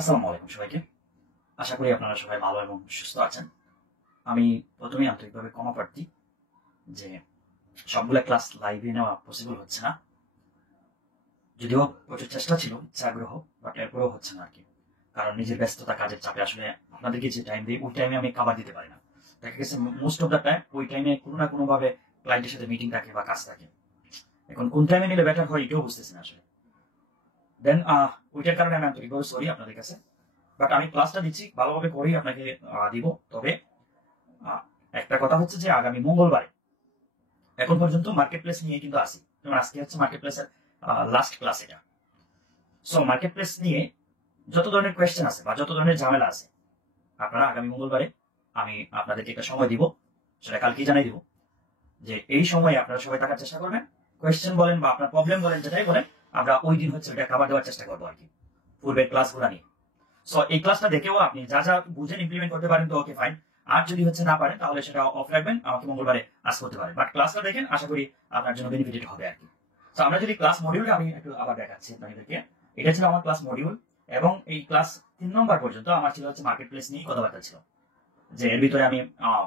আসসালামু আলাইকুম সবাইকে। আশা করি আপনারা সবাই ভালো এবং সুস্থ আছেন। আমি প্রথমেই আন্তরিকভাবে ক্ষমা প্রার্থী যে সবগুলা ক্লাস লাইভে নেওয়া পসিবল হচ্ছে না। যদিও প্রচুর চেষ্টা ছিল, ইচ্ছা আগ্রহ, বাট এরপরেও হচ্ছে না আরকি। কারণ নিজের ব্যস্ততা, কাজের চাপে আসলে আপনাদেরকে যে টাইম দিই, ওই টাইমে আমি কভার দিতে পারি না। দেখা গেছে মোস্ট অফ দ্য টাইম ওই টাইমে কোনো না কোনোভাবে ক্লায়েন্টের সাথে মিটিং থাকে বা কাজ থাকে। এখন কোন টাইমে নিলে বেটার হয় এটাও বুঝতেছি না আসলে। দেন ওইটার কারণে আমি আন্তরিকভাবে সরি আপনাদের কাছে। বাট আমি ক্লাসটা দিচ্ছি, ভালোভাবে করেই আপনাকে দিব। তবে আহ, একটা কথা হচ্ছে যে আগামী মঙ্গলবারে এখন পর্যন্ত মার্কেট প্লেস নিয়ে কিন্তু আসি, যেমন আজকে হচ্ছে মার্কেট প্লেসের লাস্ট ক্লাস এটা। সো মার্কেট প্লেস নিয়ে যত ধরনের কোয়েশ্চেন আছে বা যত ধরনের ঝামেলা আছে, আপনারা আগামী মঙ্গলবারে আমি আপনাদেরকে একটা সময় দিব, সেটা কালকেই জানাই দিব, যে এই সময়ে আপনারা সবাই থাকার চেষ্টা করবেন। কোয়েশ্চেন বলেন বা আপনার প্রবলেম বলেন, যেটাই বলেন, আমরা ওই দিন হচ্ছে ওটা কাভার দেওয়ার চেষ্টা করবো আর কি, পূর্বের ক্লাসগুলো নিয়ে। সো এই ক্লাসটা দেখেও আপনি যা যা বুঝেন ইমপ্লিমেন্ট করতে পারেন তো ওকে ফাইন। আর যদি হচ্ছে না পারেন তাহলে সেটা অফ রাখবেন, আমাকে মঙ্গলবারে আস করতে পারেন। বাট ক্লাসটা দেখেন, আশা করি আপনার জন্য বেনিফিটেড হবে আর কি। তো আমরা যদি ক্লাস মডিউলটা আমি একটু আবার দেখাচ্ছি আপনাদেরকে। এটা ছিল আমার ক্লাস মডিউল, এবং এই ক্লাস 3 নম্বর পর্যন্ত আমার ছিল হচ্ছে মার্কেট প্লেস নিয়ে কথাবার্তা ছিল। যে এর ভিতরে আমি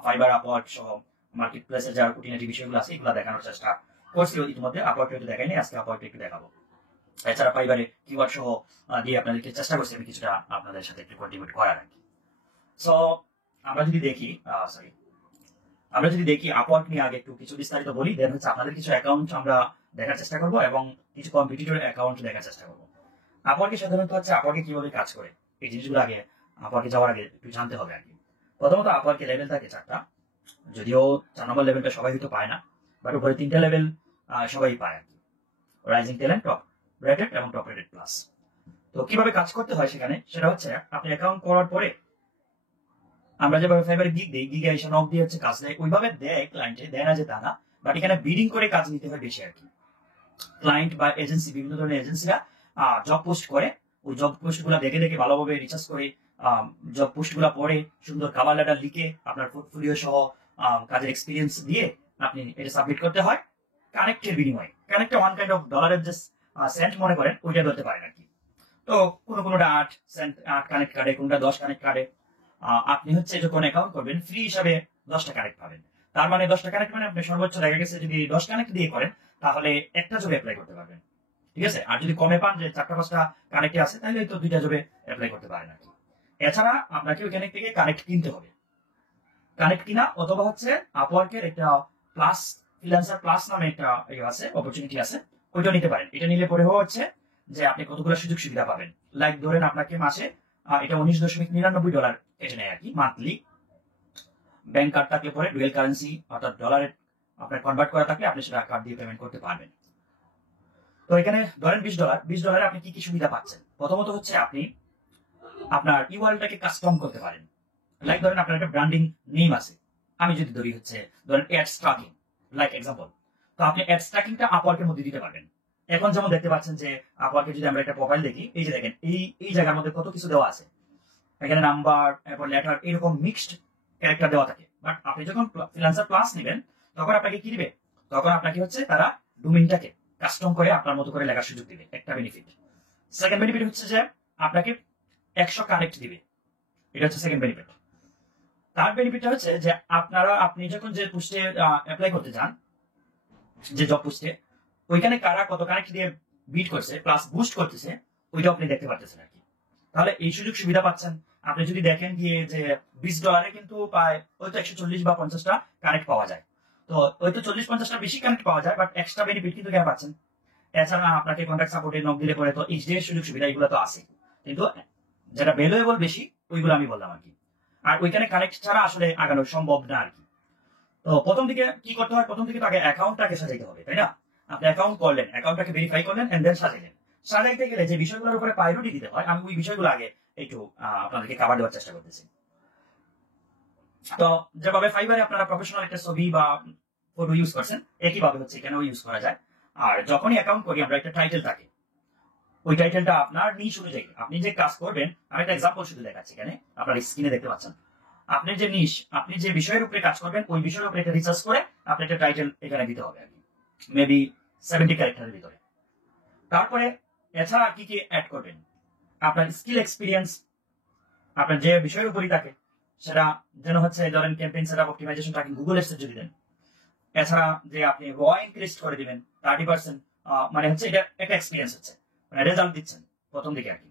ফাইবার, আপওয়ার্ক সহ মার্কেট প্লেসের যারা খুঁটিনাটি বিষয়গুলো আছে এগুলো দেখানোর চেষ্টা করছি। ইতিমধ্যে আপওয়ার্কটা একটু দেখাইনি, আজকে আপওয়ার্কটা একটু দেখাবো। এছাড়া ফাইবারে কিওয়ার্ড সহ দিয়ে আপনাদেরকে চেষ্টা করছি আমি কিছুটা আপনাদের সাথে একটু কন্ট্রিবিউট করার আর কি। সো আমরা যদি দেখি আপওয়ার্ক নিয়ে আগে একটু কিছু বিস্তারিত বলি, দেন হচ্ছে আপনাদের কিছু অ্যাকাউন্ট আমরা দেখার চেষ্টা করব এবং কিছু কম্পিটিটর অ্যাকাউন্ট দেখার চেষ্টা করব। আপওয়ার্কে সাধারণত হচ্ছে আপওয়ার্কে কিভাবে কাজ করে এই জিনিসগুলো আগে আপওয়ার্কে যাওয়ার আগে একটু জানতে হবে আর কি। প্রথমত আপওয়ার্কে লেভেল থাকে 4টা, যদিও 4 নম্বর লেভেলটা সবাই হয়তো পায় না, বাট উপরে 3টা লেভেল সবাই পায় আর কি। রাইজিং ট্যালেন্ট, টপ রেটেড এবং টপ রেটেড প্লাস। তো কিভাবে কাজ করতে হয় সেখানে, সেটা হচ্ছে আপনি অ্যাকাউন্ট করার পরে আমরা যেভাবে ফাইবারে গিগ দেই, গিগে এসে নক দিয়ে হচ্ছে কাজ দেয়, ওইভাবে দেয় ক্লায়েন্টে, দেয় না যে তা না, বাট এখানে বিডিং করে কাজ নিতে হয় বেশি আর কি। ক্লায়েন্ট বা এজেন্সি, বিভিন্ন ধরনের এজেন্সিরা জব পোস্ট করে, ওই জব পোস্ট গুলা দেখে দেখে ভালোভাবে রিসার্চ করে জব পোস্ট গুলা পড়ে সুন্দর কাভার লেটার লিখে আপনার পোর্টফোলিও সহ কাজের এক্সপিরিয়েন্স দিয়ে আপনি এটা সাবমিট করতে হয় কানেক্টের বিনিময়ে। কানেক্টে ওয়ান কাইন্ড অফ ডলারের যে সেন্ট মনে করেন, ওইটা ধরতে পারেন আর কি। তো কোনোটা 8 সেন্ট, 8 কানেক্ট কার্ডে, কোনটা 10 কানেক্ট কার্ডে। আপনি হচ্ছে যখন অ্যাকাউন্ট করবেন ফ্রি হিসাবে 10টা কানেক্ট পাবেন। তার মানে 10টা কানেক্ট মানে আপনি সর্বোচ্চ দেখা গেছে যদি 10 কানেক্ট দিয়ে করেন তাহলে একটা জবে অ্যাপ্লাই করতে পারবেন, ঠিক আছে। আর যদি কমে পান যে 4টা 5টা কানেক্টে আছে, তাহলে তো 2টা জবে অ্যাপ্লাই করতে পারেন আর কি। এছাড়া আপনাকে ওইখানে থেকে কানেক্ট কিনতে হবে, কানেক্ট কিনা অথবা হচ্ছে আপওয়ার্কের একটা প্লাস, ফ্রিল্যান্সার প্লাস নামে একটা আছে, অপরচুনিটি আছে, ওইটা নিতে পারেন। এটা নিলে পরে হচ্ছে যে আপনি কতগুলো সুযোগ সুবিধা পাবেন। লাইক ধরেন আপনাকে মাসে এটা $19.99 কেটে নেয় আর কি মান্থলি। ব্যাংক কার্ড থাকলে পরে ডুয়েল কারেন্সি অর্থাৎ ডলারে আপনার কনভার্ট করা থাকলে আপনি সেটা কার্ড দিয়ে পেমেন্ট করতে পারবেন। তো এখানে ধরেন $20 আপনি কি কি সুবিধা পাচ্ছেন। প্রথমত হচ্ছে আপনি আপনার ইউআরএলটাকে কাস্টম করতে পারেন। লাইক ধরেন আপনার একটা ব্র্যান্ডিং নেম আছে, আমি যদি ধরি হচ্ছে ধরেন অ্যাডস ট্র্যাকিং, লাইক এক্সাম্পল। তো আপনি অ্যাডস ট্র্যাকিংটা আপওয়ার্কের মধ্যে দিতে পারবেন। এখন যেমন দেখতে পাচ্ছেন যে আপওয়ার্কে যদি আমরা একটা প্রোফাইল দেখি, এই যে দেখেন এই জায়গার মধ্যে কত কিছু দেওয়া আছে। এখানে নাম্বার, এরপর লেটার, এরকম মিক্সড ক্যারেক্টার দেওয়া থাকে। বাট আপনি যখন ফ্রিল্যান্সার প্লাস নেবেন তখন আপনাকে কি দিবে, তখন আপনাকে হচ্ছে তারা ডোমেইনটাকে কাস্টম করে আপনার মতো করে লেখার সুযোগ দিবে, একটা বেনিফিট। সেকেন্ড বেনিফিট হচ্ছে যে আপনাকে 100 কানেক্ট দিবে, এটা হচ্ছে সেকেন্ড বেনিফিট। তার বেনিফিটটা হচ্ছে যে আপনি যখন যে পোস্টে অ্যাপ্লাই করতে যান, যে জব পোস্টে, ওইখানে কারা কত কানেক্ট দিয়ে বিট করছে প্লাস বুস্ট করতেছে, ওইটা আপনি দেখতে পারতেছেন আর কি। তাহলে এই সুযোগ সুবিধা পাচ্ছেন। আপনি যদি দেখেন গিয়ে যে $20 কিন্তু প্রায় হয়তো 140 বা 50টা কানেক্ট পাওয়া যায়। তো হয়তো 40-50টা বেশি কানেক্ট পাওয়া যায়, বাট এক্সট্রা বেনিফিট কিন্তু কেন পাচ্ছেন। এছাড়া আপনাকে কন্ট্যাক্ট সাপোর্টে নক দিলে পরে তো এইচডি এর সুযোগ সুবিধা এগুলো তো আছে, কিন্তু যেটা ভ্যালুয়েবল বেশি ওইগুলো আমি বললাম আর কি। আর ওইখানে কানেক্ট ছাড়া আসলে আগানো সম্ভব না আর কি। তো প্রথম দিকে কি করতে হয়, প্রথম দিকে তো আগে অ্যাকাউন্টটাকে সাজাইতে হবে, তাই না। আপনি অ্যাকাউন্ট করলেন, অ্যাকাউন্টটাকে ভেরিফাই করলেন, এন্ড দেন সাজাইলেন। সাজাইতে গেলে যে বিষয়গুলোর উপরে প্রায়োরিটি দিতে হয়, আমি ওই বিষয়গুলো আগে একটু আপনাদেরকে কভার দেওয়ার চেষ্টা করতেছি। তো যেভাবে ফাইবারে আপনারা প্রফেশনাল একটা ছবি বা ফটো ইউজ করছেন, একইভাবে হচ্ছে এখানেও ইউজ করা যায়। আর যখনই অ্যাকাউন্ট করি আমরা একটা টাইটেল থাকে, ওই টাইটেলটা আপনার নিশ অনুযায়ী আপনি যে কাজ করবেন। আমি একটা এক্সাম্পল শুধু দেখাচ্ছি, এখানে আপনার স্ক্রিনে দেখতে পাচ্ছেন। আপনি যে নিশ, আপনি যে বিষয়ের উপরে কাজ করবেন, ওই বিষয়ের উপরে একটা রিসার্চ করে আপনি একটা টাইটেল এখানে দিতে হবে আর কি, মেবি 70 ক্যারেক্টারের ভিতরে। তারপরে এছাড়া কি কি অ্যাড করবেন, আপনার স্কিল এক্সপিরিয়েন্স আপনার যে বিষয়ের উপরই থাকে সেটা যেন হচ্ছে ধরেন campaign setup optimisation tracking Google AdSense যদি দেন, এছাড়া যে আপনি র ইনক্রিজ করে দিবেন 30%, মানে হচ্ছে এটা একটা এক্সপিরিয়েন্স হচ্ছে, মানে রেজাল্ট দিচ্ছেন প্রথম দিকে আর কি।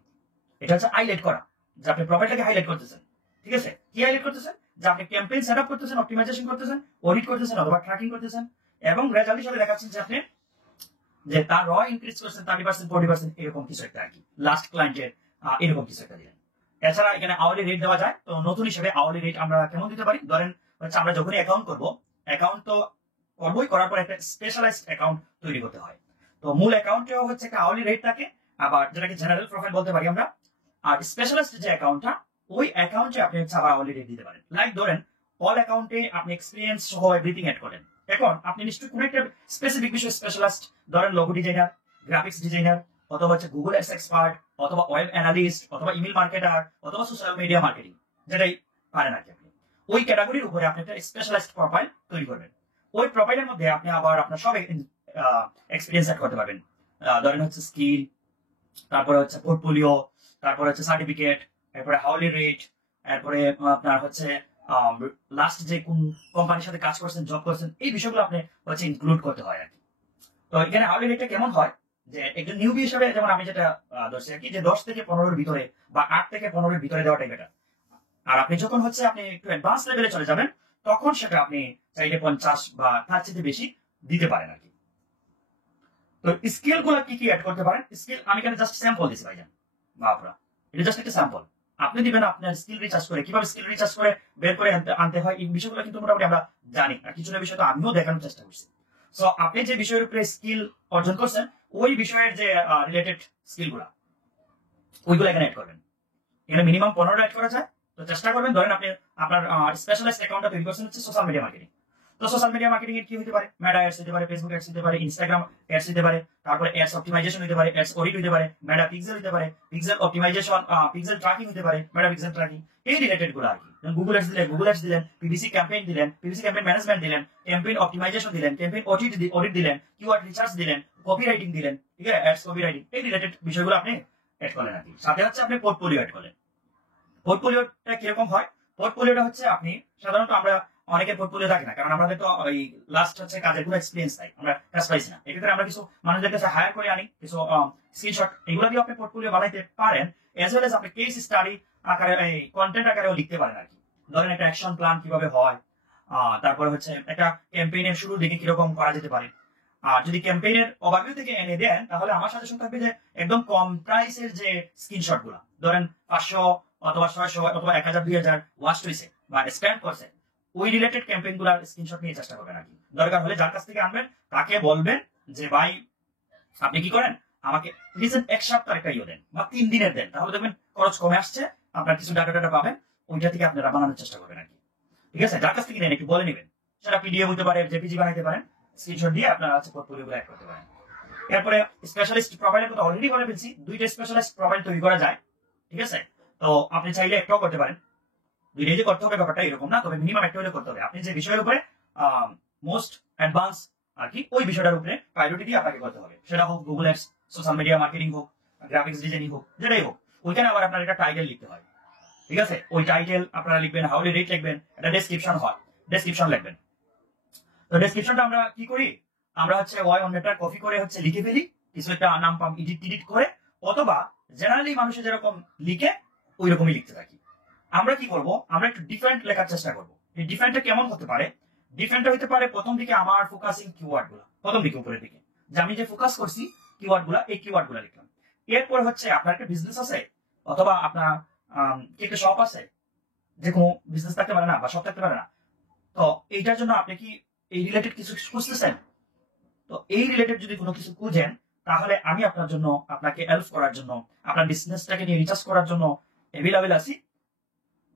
এটা হচ্ছে হাইলাইট করা, যে আপনি প্রোফাইলটাকে হাইলাইট করতেছেন। ঠিক আছে, কি হাইলাইট করতেছেন? যে আপনি ক্যাম্পেইন সেটআপ করতেছেন, অপটিমাইজেশন করতেছেন, অডিট করতেছেন অথবা ট্র্যাকিং করতেছেন, এবং রেজাল্ট হিসেবে দেখাচ্ছেন যে আপনি যে তার র ইনক্রিজ করছেন 30% 40% এরকম কিছু একটা আর কি, লাস্ট ক্লায়েন্টের এরকম কিছু একটা দিলেন। এছাড়া এখানে আওয়ারলি রেট দেওয়া যায়। তো নতুন হিসেবে আওয়ারলি রেট আমরা কেমন দিতে পারি? ধরেন হচ্ছে আমরা যখনই অ্যাকাউন্ট করব, অ্যাকাউন্ট তো করবোই, করার পর একটা স্পেশালাইজড অ্যাকাউন্ট তৈরি করতে হয়। তো মূল অ্যাকাউন্টেও হচ্ছে একটা আওয়ারলি রেট থাকে, আবার যেটাকে জেনারেল প্রোফাইল বলতে পারি আমরা। আর স্পেশালাইজড যে অ্যাকাউন্টটা, ওই অ্যাকাউন্টে আপনি হচ্ছে আবার আওয়ারলি রেট দিতে পারেন। লাইক ধরেন অল অ্যাকাউন্টে আপনি এক্সপিরিয়েন্স সহ এভরিথিং অ্যাড করেন। এখন আপনি নিশ্চয়ই কোনো একটা স্পেসিফিক বিষয় স্পেশালাইজড, ধরেন লোগো ডিজাইনার, গ্রাফিক্স ডিজাইনার, অথবা হচ্ছে গুগল অ্যাডস এক্সপার্ট, অথবা ওয়েব অ্যানালিস্ট, অথবা ইমেল মার্কেটার, অথবা সোশ্যাল মিডিয়া মার্কেটিং, যেটাই পারেন আর কি। আপনি ওই ক্যাটাগরির উপরে আপনি একটা স্পেশালাইজড প্রোফাইল তৈরি করবেন। ওই প্রোফাইলের মধ্যে আপনি আবার আপনার সব এক্সপিরিয়েন্স অ্যাড করতে পারবেন। ধরেন হচ্ছে স্কিল, তারপরে হচ্ছে পোর্টফোলিও, তারপরে হচ্ছে সার্টিফিকেট, এরপরে হাউলি রেট, এরপরে আপনার হচ্ছে লাস্ট যে কোন কোম্পানির সাথে কাজ করছেন, জব করছেন, এই বিষয়গুলো আপনি হচ্ছে ইনক্লুড করতে হয় আর কি। তো এখানে হাউলি রেটটা কেমন হয়? যে একজন নিউবি হিসেবে যেমন আমি যেটা ধরছি আর কি, যে 10 থেকে 15-এর ভিতরে বা 8 থেকে 15-এর ভিতরে দেওয়াটাই বেটার। আর আপনি যখন হচ্ছে আপনি একটু অ্যাডভান্স লেভেলে চলে যাবেন, তখন সেটা আপনি চাইলে 50 বা তার চেয়ে বেশি দিতে পারেন আর কি। তো স্কিল গুলা কি কি অ্যাড করতে পারেন? স্কিল আমি এখানে জাস্ট স্যাম্পল দিছি ভাইজান বাপরা, এটা জাস্ট একটা স্যাম্পল। আপনি দিবেন আপনার স্কিল রিচার্জ করে, কিভাবে স্কিল রিচার্জ করে বের করে আনতে হয়, এই বিষয়গুলো কিন্তু মোটামুটি আমরা জানি, আর কিছু না বিষয় তো আমিও দেখানোর চেষ্টা করছি। সো আপনি যে বিষয়ের উপরে স্কিল অর্জন করছেন, ওই বিষয়ের যে রিলেটেড স্কিল গুলা, ওইগুলো এখানে অ্যাড করবেন। এখানে মিনিমাম 15 অ্যাড করা যায়, তো চেষ্টা করবেন। ধরেন আপনি আপনার স্পেশালাইজড অ্যাকাউন্টটা তৈরি করছেন হচ্ছে সোশ্যাল মিডিয়া মার্কেটিং। তো সোশ্যাল মিডিয়া মার্কেটিং এর কি হতে পারে? মেটা অ্যাডস হতে পারে, ফেসবুক অ্যাডস হতে পারে, ইনস্টাগ্রাম অ্যাডস হতে পারে, তারপরে অ্যাডস অপটিমাইজেশন হতে পারে, অ্যাডস অডিট হতে পারে, মেটা পিক্সেল হতে পারে, পিক্সেল অপটিমাইজেশন, পিক্সেল ট্র্যাকিং হতে পারে, মেটা পিক্সেল ট্র্যাকিং, এই রিলেটেড গুলো আর কি। গুগল অ্যাডস দিলেন, গুগল অ্যাডস দিলেন, পিপিসি ক্যাম্পেইন দিলেন, পিপিসি ক্যাম্পেইন ম্যানেজমেন্ট দিলেন, ক্যাম্পেইন অপটিমাইজেশন দিলেন, ক্যাম্পেইন অডিট দিলেন, কিওয়ার্ড রিসার্চ দিলেন, কপিরাইটিং দিলেন, ঠিক আছে, অ্যাডস কপিরাইটিং, এই রিলেটেড বিষয়গুলো আপনি অ্যাড করলেন আর কি। সাথে হচ্ছে আপনি পোর্টফোলিও অ্যাড করলেন। পোর্টফোলিওটা কিরকম হয়? পোর্টফোলিওটা হচ্ছে আপনি সাধারণত আমরা অনেকের পোর্টফোলিও থাকে না, কারণ আমাদের তো ওই লাস্ট হচ্ছে কাজের কোনো এক্সপিরিয়েন্স নাই, আমরা কাজ পাইছি না। এক্ষেত্রে আমরা কিছু মানুষদের কাছে হায়ার করে আনি, কিছু স্ক্রিনশট, এগুলো দিয়ে আপনি পোর্টফোলিও বানাইতে পারেন। এজ ওয়েল এজ আপনি কেস স্টাডি আকারে, এই কন্টেন্ট আকারেও লিখতে পারেন আর কি। ধরেন একটা অ্যাকশন প্ল্যান কিভাবে হয়, তারপরে হচ্ছে একটা ক্যাম্পেইনের শুরুর দিকে কিরকম করা যেতে পারে। আর যদি ক্যাম্পেইনের ওভারভিউ থেকে এনে দেন, তাহলে আমার সাজেশন থাকবে যে একদম কম প্রাইসের যে স্ক্রিনশট গুলা, ধরেন 500 অথবা 600 অথবা 1000 2000 ওয়াচ হয়েছে বা স্প্যাম করছে, ওই রিলেটেড ক্যাম্পেইন গুলার স্ক্রিনশট নিয়ে চেষ্টা করবেন আর কি। দরকার হলে যার কাছ থেকে আনবেন তাকে বলবেন যে ভাই আপনি কি করেন, আমাকে রিসেন্ট 1 সপ্তাহ একটা ইয়ে দেন বা 3 দিনের দেন, তাহলে দেখবেন খরচ কমে আসছে, আপনার কিছু ডাটা পাবেন, ওইটা থেকে আপনারা বানানোর চেষ্টা করবেন আর কি। ঠিক আছে, যার কাছ থেকে নেন একটু বলে নেবেন, সেটা পিডিএফ হতে পারে, জেপিজি বানাইতে পারেন, স্ক্রিনশট দিয়ে আপনারা হচ্ছে পোর্টফোলিও অ্যাড করতে পারেন। এরপরে স্পেশালিস্ট প্রোফাইলের কথা অলরেডি বলে ফেলছি, 2টা স্পেশালিস্ট প্রোফাইল তৈরি করা যায়। ঠিক আছে, তো আপনি চাইলে একটাও করতে পারেন, 2টাই যে করতে হবে ব্যাপারটা এরকম না, তবে মিনিমাম একটা হলে করতে হবে। আপনি যে বিষয়ের উপরে মোস্ট অ্যাডভান্স আর কি, ওই বিষয়টার উপরে প্রায়োরিটি দিয়ে আপনাকে করতে হবে, সেটা হোক Google ads, social media marketing হোক, গ্রাফিক্স ডিজাইনিং হোক, যেটাই হোক, ওইখানে আবার আপনার একটা টাইটেল লিখতে হয়। ঠিক আছে, ওই টাইটেল আপনারা লিখবেন, হাউলি রেট লিখবেন, একটা ডেসক্রিপশন হয়, ডেসক্রিপশন লিখবেন। তো ডেসক্রিপশনটা আমরা কি করি, আমরা হচ্ছে ওয়াই অন্যটা কপি করে হচ্ছে লিখে ফেলি, কিছু একটা নাম পাম এডিট করে, অথবা জেনারেলি মানুষের যেরকম লিখে ওই রকমই লিখতে থাকি। আমরা কি করব, আমরা একটু ডিফারেন্ট লেখার চেষ্টা করব। এই ডিফারেন্টটা কেমন হতে পারে? ডিফারেন্টটা হতে পারে প্রথম দিকে আমার ফোকাসিং কিওয়ার্ড গুলা, প্রথম দিকে উপরের দিকে, যে আমি যে ফোকাস করছি কিওয়ার্ড গুলা, এই কিওয়ার্ড গুলা লিখলাম। এরপর হচ্ছে আপনার একটা বিজনেস আছে, অথবা আপনার একটা শপ আছে, যে কোনো বিজনেস থাকতে পারে না বা শপ থাকতে পারে না, তো এইটার জন্য আপনি কি এই রিলেটেড কিছু খুঁজতেছেন? তো এই রিলেটেড যদি কোনো কিছু খুঁজেন, তাহলে আমি আপনার জন্য, আপনাকে হেল্প করার জন্য, আপনার বিজনেসটাকে নিয়ে রিসার্চ করার জন্য অ্যাভেলেবল আছি।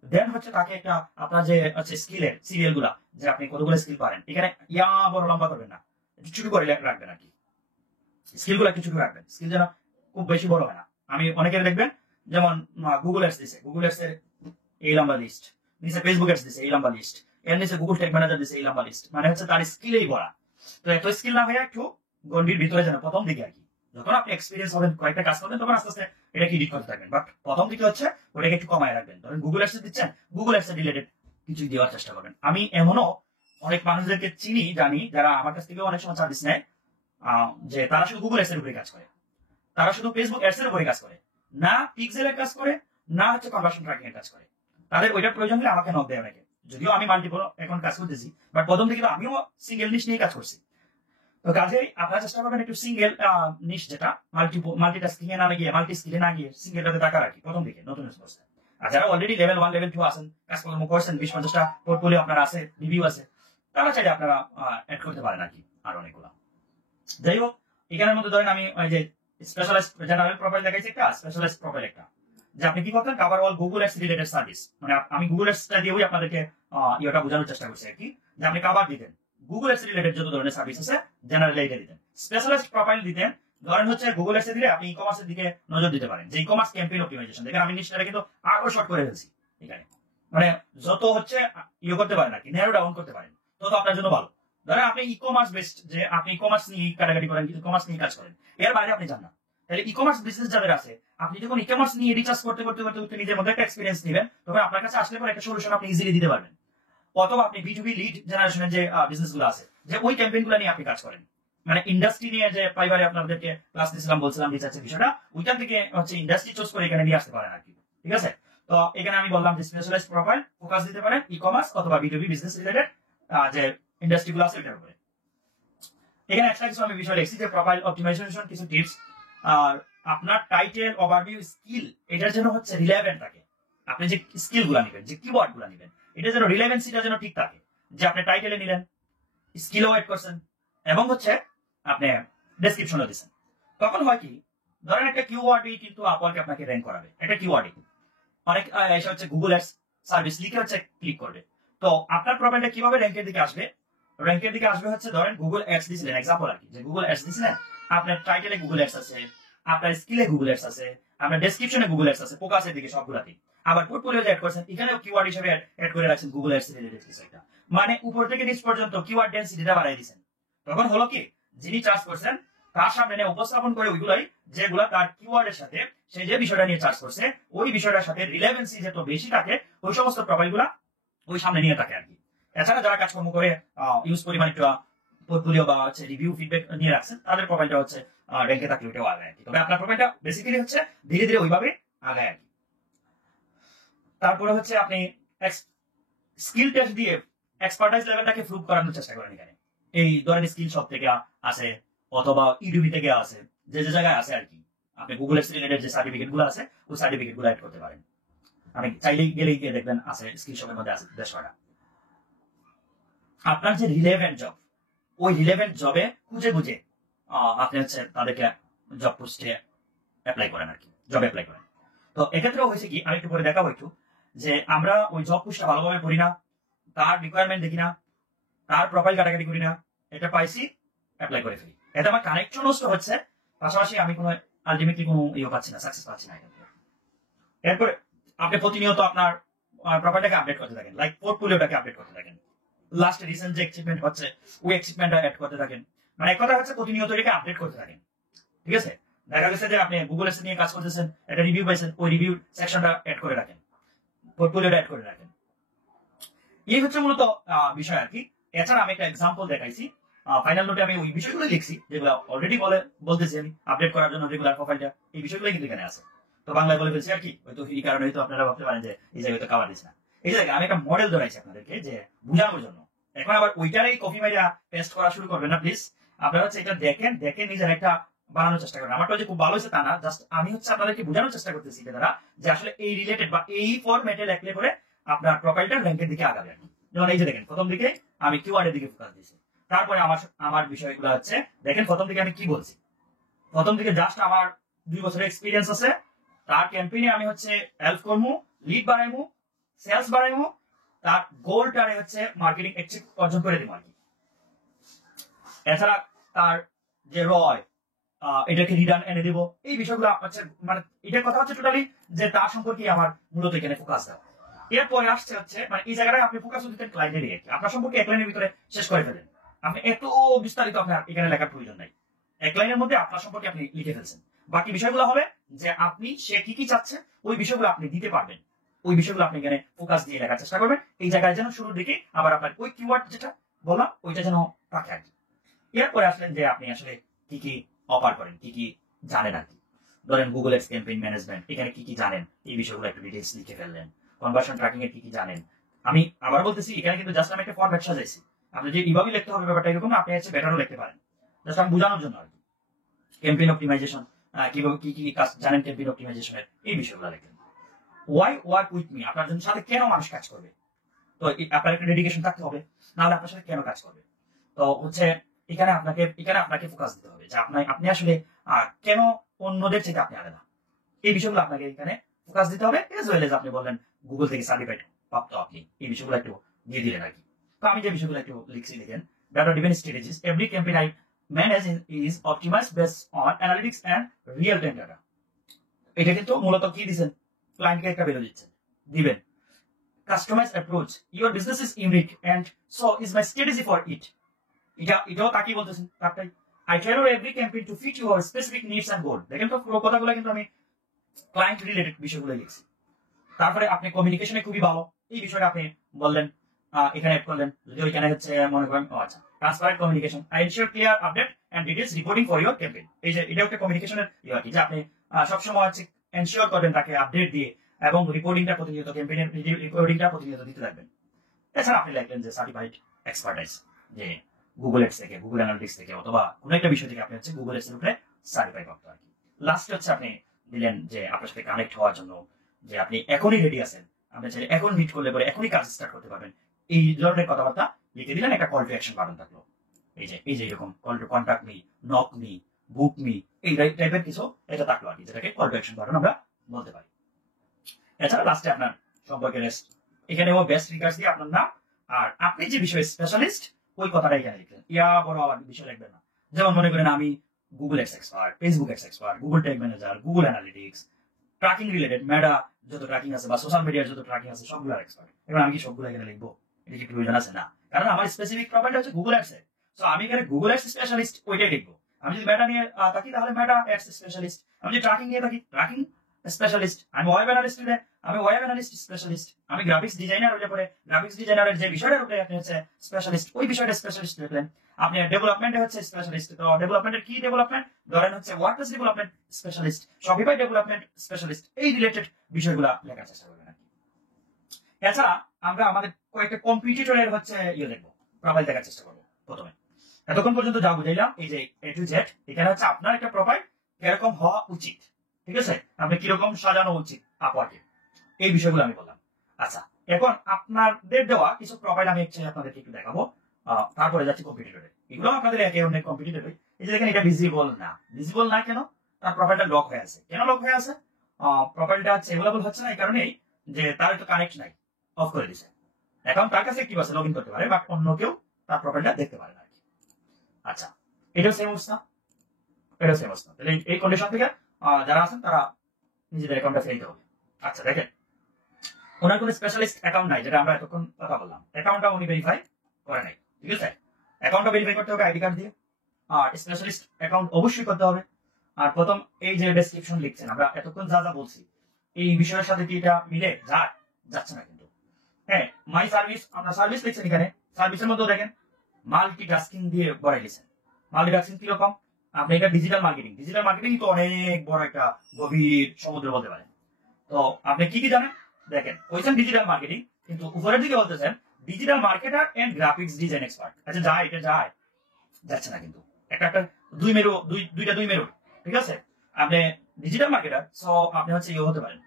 দেন হচ্ছে তাকে একটা আপনার যে হচ্ছে স্কিলের সিরিয়াল গুলা, যে আপনি কতগুলো স্কিল পারেন, এখানে ইয়া বড় লম্বা করবেন না, ছোট করে রাখবেন আর কি। স্কিল গুলো একটু ছোট রাখবেন, স্কিল যেন খুব বেশি বড় হয় না। আমি অনেকের দেখবেন যেমন গুগল অ্যাডস দিছে, গুগল অ্যাডস এর এই লম্বা লিস্ট, নিচে ফেসবুক অ্যাডস দিছে এই লম্বা লিস্ট, এর নিচে গুগল ট্যাগ ম্যানেজার দিছে এই লম্বা লিস্ট, মানে হচ্ছে তার স্কিলেই বড়া। তো এত স্কিল না হয়ে একটু গন্ডির ভিতরে যেন প্রথম দিকে আর কি, যখন আপনি এক্সপিরিয়েন্স হবেন, কয়েকটা কাজ করবেন, তখন আস্তে আস্তে এটাকে এডিট করতে থাকবেন। বাট প্রথম দিকে হচ্ছে ওটাকে একটু কমায় রাখবেন। ধরেন গুগল অ্যাডস দিচ্ছেন, গুগল অ্যাডস রিলেটেড কিছু দেওয়ার চেষ্টা করবেন। আমি এমনও অনেক মানুষদেরকে চিনি, জানি, যারা আমার কাছ থেকে অনেক সময় সার্ভিস নেয়, যে তারা শুধু গুগল অ্যাডস এর উপরে কাজ করে, তারা শুধু ফেসবুক অ্যাডস এর উপরে কাজ করে, না পিক্সেলের কাজ করে, না হচ্ছে কনভার্সন ট্র্যাকিং এর কাজ করে। তাদের ওইটার প্রয়োজন হলে আমাকে নক দেয় অনেকে। যদিও আমি মাল্টিপল এখন কাজ করতেছি, বাট প্রথম থেকে আমিও সিঙ্গেল নিশ নিয়ে কাজ করছি। তো কাজেই আপনারা চেষ্টা করবেন একটু সিঙ্গেল নিশ, যেটা মাল্টিটাস্কিং এ না গিয়ে, মাল্টি স্কিলে না গিয়ে সিঙ্গেলটাতে টাকা রাখি প্রথম দিকে নতুন অবস্থায়। আর যারা অলরেডি লেভেল 1 লেভেল 2 আছেন, কাজকর্ম করছেন, 20-50টা পোর্টফোলিও আপনার আছে, রিভিউ আছে, তারা চাইলে আপনারা অ্যাড করতে পারেন আর কি, আর অনেকগুলো। যাই হোক, এখানের মধ্যে ধরেন আমি ওই যে স্পেশালাইজড জেনারেল প্রোফাইল দেখাইছি একটা, স্পেশালাইজড প্রোফাইল একটা, যে আপনি কি করতেন, cover all Google ads related service. মানে আমি গুগল অ্যাডসটা দিয়েই আপনাদেরকে ইয়েটা বোঝানোর চেষ্টা করছি আর কি, যে আপনি কভার দিতেন গুগল অ্যাডস রিলেটেড যত ধরনের সার্ভিস আছে, জেনারেল এইটা দিতেন। স্পেশালাইজড প্রোফাইল দিতেন, ধরেন হচ্ছে গুগল অ্যাডস দিলে আপনি ই কমার্সের দিকে নজর দিতে পারেন, যে ই কমার্স ক্যাম্পেইন অপটিমাইজেশন। দেখেন আমি নিশ্চয়ই কিন্তু আরো শর্ট করে ফেলছি এখানে, মানে যত হচ্ছে ইয়ে করতে পারেন আর কি, ন্যারো ডাউন করতে পারেন, তত আপনার জন্য ভালো। ধরেন আপনি ই কমার্স বেসড, যে আপনি ই কমার্স নিয়ে কাটাকাটি করেন, ই কমার্স নিয়ে কাজ করেন, এর বাইরে আপনি জান না, তাহলে ই কমার্স বিজনেস যাদের আছে, আপনি যখন ই কমার্স নিয়ে রিচার্জ করতে করতে করতে করতে নিজের মধ্যে একটা এক্সপিরিয়েন্স নেবেন, তখন আপনার কাছে আসলে পরে একটা সলিউশন আপনি ইজিলি দিতে পারবেন। অথবা আপনি বিটুবি লিড জেনারেশনের যে বিজনেস গুলো আছে, যে ওই ক্যাম্পেইন গুলো নিয়ে আপনি কাজ করেন, মানে ইন্ডাস্ট্রি নিয়ে যে পাইবারে আপনাদেরকে ক্লাস দিয়েছিলাম, বলছিলাম রিসার্চের বিষয়টা, ওইখান থেকে হচ্ছে ইন্ডাস্ট্রি চুজ করে এখানে নিয়ে আসতে পারেন আর কি। ঠিক আছে, তো এখানে আমি বললাম যে স্পেশালাইজড প্রোফাইল ফোকাস দিতে পারেন ই কমার্স অথবা বিটুবি বিজনেস রিলেটেড যে ইন্ডাস্ট্রি গুলো আছে ওইটার উপরে। এখানে এক্সট্রা কিছু আমি বিষয় লিখছি, যে প্রোফাইল অপটিমাইজেশন কিছু টিপস, আর আপনার টাইটেল, ওভারভিউ, স্কিল এটার জন্য হচ্ছে রিলেভেন্ট থাকে। আপনি যে স্কিল গুলা নেবেন, যে কিওয়ার্ড গুলা নেবেন, এটা যেন রিলেভেন্সিটা যেন ঠিক থাকে, যে আপনি টাইটেলে নিলেন, স্কিলও এড করছেন, এবং হচ্ছে আপনি ডেসক্রিপশনও দিচ্ছেন। তখন হয় কি, ধরেন একটা কিওয়ার্ডই কিন্তু আপওয়ার্ক আপনাকে র্যাঙ্ক করাবে, একটা কিওয়ার্ডই অনেক এসে হচ্ছে গুগল অ্যাডস সার্ভিস লিখে হচ্ছে ক্লিক করবে। তো আপনার প্রোফাইলটা কিভাবে র্যাঙ্কের দিকে আসবে? র্যাঙ্কের দিকে আসবে হচ্ছে, ধরেন গুগল অ্যাডস দিছিলেন, এক্সাম্পল আর কি, যে গুগল অ্যাডস দিছিলেন, আপনার টাইটেলে গুগল অ্যাডস আছে, আপনার স্কিলে গুগল অ্যাডস আছে, আপনার ডেসক্রিপশনে গুগল অ্যাডস আছে, ফোকাসের দিকে সবগুলাতে। আবার পোর্টফোলিও অ্যাড করছেন, এখানেও কিওয়ার্ড হিসেবে অ্যাড করে রাখছেন গুগল অ্যাডস রিলেটেড কিছু একটা, মানে উপর থেকে নিচ পর্যন্ত কিওয়ার্ড ডেনসিটিটা বাড়াই দিয়েছেন। তখন হলো কি, যিনি চার্জ করছেন তার সামনে নিয়ে উপস্থাপন করে ওইগুলাই, যেগুলা তার কিওয়ার্ডের সাথে, সে যে বিষয়টা নিয়ে চার্জ করছে ওই বিষয়টার সাথে রিলেভেন্সি যত বেশি থাকে, ওই সমস্ত প্রোফাইল গুলা ওই সামনে নিয়ে থাকে আর কি। এছাড়া যারা কাজকর্ম করে ইউজ পরিমাণ একটু পোর্টফোলিও বা হচ্ছে রিভিউ ফিডব্যাক নিয়ে রাখছেন, তাদের প্রোফাইলটা হচ্ছে র্যাঙ্কে থাকলে ওইটাও আগায় আর কি। তবে আপনার প্রোফাইলটা বেসিক্যালি হচ্ছে ধীরে ধীরে ওইভাবে আগায় আর কি। তারপরে হচ্ছে আপনি স্কিল টেস্ট দিয়ে এক্সপার্টাইজ লেভেলটাকে প্রুভ করানোর চেষ্টা করেন এখানে। এই ধরনের স্কিল সব থেকে আছে, অথবা ইউডিবি থেকে আছে, যে যে জায়গায় আছে আর কি, আপনি গুগল এর রিলেটেড যে সার্টিফিকেট গুলো আছে, ওই সার্টিফিকেট গুলো অ্যাড করতে পারেন। আপনি চাইলেই গেলেই গিয়ে দেখবেন আছে, স্কিল শপের মধ্যে আছে 150টা। আপনার যে রিলেভেন্ট জব, ওই রিলেভেন্ট জবে খুঁজে খুঁজে আপনি হচ্ছে তাদেরকে জব পোস্টে অ্যাপ্লাই করেন আর কি, জব অ্যাপ্লাই করেন। তো এক্ষেত্রেও হয়েছে কি, আমি একটু পরে দেখাবো একটু, যে আমরা ওই জব পোস্টটা ভালোভাবে পড়ি না, তার রিকোয়ারমেন্ট দেখি না, তার প্রোফাইল কাটাকাটি করি না, এটা পাইছি অ্যাপ্লাই করে ফেলি, এটা আমার কানেকশন নষ্ট হচ্ছে, পাশাপাশি আমি কোনো আলটিমেটলি কোনো ইয়ে পাচ্ছি না, সাকসেস পাচ্ছি না। এরপরে আপনি প্রতিনিয়ত আপনার প্রোফাইলটাকে আপডেট করতে থাকেন, লাইক পোর্টফোলিওটাকে আপডেট করতে থাকেন, লাস্ট রিসেন্ট যে অ্যাচিভমেন্ট হচ্ছে ওই অ্যাচিভমেন্টটা অ্যাড করতে থাকেন, মানে এক কথা হচ্ছে প্রতিনিয়ত এটাকে আপডেট করতে থাকেন। ঠিক আছে, দেখা গেছে যে আপনি গুগল এস নিয়ে কাজ করতেছেন, একটা রিভিউ পাইছেন, ওই রিভিউ সেকশনটা অ্যাড করে রাখেন, পোর্টফোলিওটা অ্যাড করে রাখেন। এই হচ্ছে মূলত বিষয় আর কি। এছাড়া আমি একটা এক্সাম্পল দেখাইছি, ফাইনাল নোটে আমি ওই বিষয়গুলো লিখছি যেগুলো অলরেডি বলতেছি আমি আপডেট করার জন্য রেগুলার প্রোফাইলটা, এই বিষয়গুলো কিন্তু এখানে আছে। তো বাংলায় বলে ফেলছি আর কি, হয়তো এই কারণে হয়তো আপনারা ভাবতে পারেন যে এই জায়গায় তো কাভার দিচ্ছে না। এই জায়গায় আমি একটা মডেল ধরাইছি আপনাদেরকে, যে বুঝানোর জন্য। এখন আবার ওইটারই কপি মাইরা পেস্ট করা শুরু করবেন না প্লিজ। আপনারা হচ্ছে এটা দেখেন, দেখে নিজের একটা বানানোর চেষ্টা করেন। আমারটা যে খুব ভালো হয়েছে তা না, জাস্ট আমি হচ্ছে আপনাদেরকে বোঝানোর চেষ্টা করতেছি এটা দ্বারা, যে আসলে এই রিলেটেড বা এই ফরম্যাটে লেখলে করে আপনার প্রোফাইলটা র্যাঙ্কের দিকে আগাবে আর কি। যেমন এই যে দেখেন, প্রথম দিকে আমি কিওয়ার্ডের দিকে ফোকাস দিয়েছি, তারপরে আমার বিষয়গুলো হচ্ছে দেখেন, প্রথম দিকে আমি কি বলছি, প্রথম দিকে জাস্ট আমার 2 বছরের এক্সপিরিয়েন্স আছে, তার ক্যাম্পেইনে আমি হচ্ছে হেল্প করবো, লিড বাড়াইবো, সেলস বাড়াইবো, তার গোলটারে হচ্ছে মার্কেটিং অ্যাচিভ অর্জন করে দিব আর কি। এছাড়া তার যে রয়, এটাকে রিটার্ন এনে দেবো, এই বিষয়গুলো হচ্ছে, মানে এটার কথা হচ্ছে টোটালি যে তার সম্পর্কে আমার মূলত এখানে ফোকাস দেওয়া। এরপরে আসছে হচ্ছে, মানে এই জায়গায় আপনি ফোকাস দিতেন ক্লায়েন্টের, আপনার সম্পর্কে এক লাইনের ভিতরে শেষ করে ফেলেন, আপনি এত বিস্তারিত আপনার এখানে লেখার প্রয়োজন নাই। এক লাইনের মধ্যে আপনার সম্পর্কে আপনি লিখে ফেলছেন। বাকি বিষয়গুলো হবে যে আপনি সে কি কি চাচ্ছে ওই বিষয়গুলো আপনি দিতে পারবেন, ওই বিষয়গুলো আপনি এখানে ফোকাস দিয়ে লেখার চেষ্টা করবেন। এই জায়গায় যেন শুরুর দিকে আবার আপনার ওই কিওয়ার্ড যেটা বললাম ওইটা যেন থাকে আর কি। এরপরে আসলেন যে আপনি আসলে কি কি অফার করেন, কি কি জানেন আর কি। ধরেন গুগল এডস ক্যাম্পেইন ম্যানেজমেন্ট, এখানে কি কি জানেন এই বিষয়গুলো একটু ডিটেইলস লিখে ফেললেন। কনভার্সন ট্র্যাকিং এর কি কি জানেন। আমি আবার বলতেছি এখানে কিন্তু জাস্ট আমি একটা ফরম্যাট সাজাইছি, আপনি যে এইভাবেই লিখতে হবে ব্যাপারটা এরকম না, আপনি হচ্ছে বেটারও লিখতে পারেন, জাস্ট আমি বোঝানোর জন্য আর কি। ক্যাম্পেইন অপটিমাইজেশন, কিভাবে কি কি কাজ জানেন ক্যাম্পেইন অপটিমাইজেশনের এই বিষয়গুলো লিখেন। ওয়াই ওয়ার্ক উইথ মি, আপনার জন্য সাথে কেন মানুষ কাজ করবে, তো আপনার একটা ডেডিকেশন থাকতে হবে, নাহলে আপনার সাথে কেন কাজ করবে। তো হচ্ছে এখানে আপনাকে ফোকাস দিতে হবে যে আপনি আসলে কেন অন্যদের থেকে আপনি আলাদা, এই বিষয়গুলো আপনাকে এখানে ফোকাস দিতে হবে। এজ ওয়েল এজ আপনি বললেন গুগল থেকে সার্টিফাইড প্রাপ্ত আপনি, এই বিষয়গুলো একটু দিয়ে দিলেন আর কি। তো আমি যে বিষয়গুলো একটু লিখছি দেখেন, data driven strategies, every campaign I manage is optimized based on analytics and real time data. এটা কিন্তু মূলত কি দিবেন, ক্লায়েন্টকে একটা ভ্যালু দিবেন। Customize approach, your business is unique and so is my strategy for it. এটাও তাকে বলতেছেন তারটাই। I tailor every campaign to fit your specific needs and goal. দেখেন তো পুরো কথাগুলো কিন্তু আমি ক্লায়েন্ট রিলেটেড বিষয়গুলো লিখছি। তারপরে আপনি কমিউনিকেশনে খুবই ভালো, এই বিষয়টা আপনি বললেন, এখানে অ্যাড করলেন। যদি ওইখানে হচ্ছে মনে করেন আচ্ছা transparent communication, I ensure clear update and details reporting for your campaign. এই যে এটা একটা কমিউনিকেশনের আর কি, যে আপনি সবসময় হচ্ছে এনশিওর করবেন তাকে আপডেট দিয়ে, এবং রিপোর্টিংটা প্রতিনিয়ত ক্যাম্পেইনের রিপোর্টিংটা প্রতিনিয়ত দিতে থাকবেন। এছাড়া আপনি লিখলেন যে সার্টিফাইড এক্সপার্টাইজ, যে গুগল এডস থেকে, গুগল অ্যানালিটিক্স থেকে অথবা কোনো একটা বিষয় থেকে আপনি হচ্ছে গুগল এডস এর উপরে সার্টিফাই প্রাপ্ত আর কি। লাস্ট হচ্ছে আপনি দিলেন যে আপনার সাথে কানেক্ট হওয়ার জন্য, যে আপনি এখনই রেডি আছেন, আপনি চাইলে এখন মিট করলে পরে এখনই কাজ স্টার্ট করতে পারবেন, এই ধরনের কথাবার্তা লিখে দিলেন। একটা কল টু অ্যাকশন বাটন থাকলো, এই যে এরকম call to contact me, knock me, book me, এই টাইপের কিছু এটা থাকলো আর কি, যেটাকে কল টু অ্যাকশন বাটন আমরা বলতে পারি। এছাড়া লাস্টে আপনার সম্পর্কে রেস্ট, এখানেও বেস্ট রিগার্ডস দিয়ে আপনার নাম আর আপনি যে বিষয়ে স্পেশালিস্ট ওই কথাটা এখানে লিখলেন। বড় আবার বিষয় লিখবেন না। যেমন মনে করেন আমি Google ads expert, Facebook ads expert, Google tag manager, Google analytics, tracking related মেডা যত ট্র্যাকিং আছে বা সোশ্যাল মিডিয়ার যত ট্র্যাকিং আছে সবগুলোর এক্সপার্ট। এবার আমি কি সবগুলো এখানে লিখবো, এটা কি প্রয়োজন আছে? না, কারণ আমার স্পেসিফিক প্রোফাইলটা হচ্ছে গুগল অ্যাডস এর। সো আমি এখানে গুগল অ্যাডস স্পেশালিস্ট ওইটাই লিখবো। আমি যদি মেটা নিয়ে থাকি তাহলে মেটা অ্যাডস স্পেশালিস্ট, আমি যদি ট্র্যাকিং নিয়ে থাকি ট্র্যাকিং স্পেশালিস্ট, আমি ওয়েব অ্যানালিস্ট নিলে আমি ওয়েব অ্যানালিস্ট স্পেশালিস্ট, আমি গ্রাফিক্স ডিজাইনার হলে পরে গ্রাফিক্স ডিজাইনারের যে বিষয়টার উপরে আপনি হচ্ছে স্পেশালিস্ট ওই বিষয়টা স্পেশালিস্ট লিখলেন। আপনি ডেভেলপমেন্টে হচ্ছে স্পেশালিস্ট, তো ডেভেলপমেন্টের কি ডেভেলপমেন্ট, ধরেন হচ্ছে WordPress development specialist, Shopify development specialist, এই রিলেটেড বিষয়গুলো লেখার চেষ্টা করবেন। এছাড়া আমরা আমাদের কয়েকটা কম্পিটিটরের হচ্ছে দেখবো, প্রোফাইল দেখার চেষ্টা করবো প্রথমে। এতক্ষণ পর্যন্ত যা বুঝাইলাম এই যে এ টু জেড, এখানে হচ্ছে আপনার একটা প্রোফাইল কিরকম হওয়া উচিত, ঠিক আছে, আপনি কিরকম সাজানো উচিত আপওয়ার্কে, এই বিষয়গুলো আমি বললাম। আচ্ছা, এখন আপনাদের দেওয়া কিছু প্রোফাইল আমি আপনাদেরকে একটু দেখাবো, তারপরে যাচ্ছি কম্পিটিটরে। এগুলো আপনাদের একে অন্যের কম্পিটিটর। এই যে দেখেন এটা ভিজিবল না কেন, তার প্রোফাইলটা লক হয়ে আছে। কেন লক হয়ে আছে? প্রোফাইলটা হচ্ছে অ্যাভেলেবল হচ্ছে না এই কারণেই যে তার একটু কানেক্ট নাই, অফ করে দিছে। এখন তার কাছে অ্যাক্টিভ আছে, লগ ইন করতে পারে, বাট অন্য কেউ তার প্রোফাইলটা দেখতে পারে না আর কি। আচ্ছা, এটাও সেম অবস্থা, এটাও সেম অবস্থা। তাহলে এই কন্ডিশন থেকে যারা আছেন তারা নিজেদের অ্যাকাউন্টটা ফেলতে হবে। আচ্ছা দেখেন, ওনার কোনো স্পেশালিস্ট অ্যাকাউন্ট নাই, যেটা আমরা এতক্ষণ কথা বললাম, অ্যাকাউন্টটা উনি ভেরিফাই করে নাই, ঠিক আছে। অ্যাকাউন্টটা ভেরিফাই করতে হবে আইডি কার্ড দিয়ে, আর স্পেশালিস্ট অ্যাকাউন্ট অবশ্যই করতে হবে। আর প্রথম এই যে ডেসক্রিপশন লিখছেন, আমরা এতক্ষণ যা যা বলছি এই বিষয়ের সাথে কি এটা মিলে যাচ্ছে না কিন্তু। হ্যাঁ, মাই সার্ভিস, আপনার সার্ভিস লিখছেন এখানে, সার্ভিসের মধ্যে দেখেন মাল্টিটাস্কিং দিয়ে বড়াই দিয়েছেন। মাল্টিটাস্কিং কিরকম? আপনি এটা ডিজিটাল মার্কেটিং তো অনেক বড় একটা গভীর সমুদ্র বলতে পারেন। তো আপনি কি কি জানেন দেখেন, কইছেন ডিজিটাল মার্কেটিং, কিন্তু উপরের দিকে বলতেছেন digital marketer and graphics design expert. আচ্ছা যাচ্ছে না কিন্তু, একটা দুই মেরু, ঠিক আছে। আপনি ডিজিটাল মার্কেটার, সো আপনি হচ্ছে হতে পারেন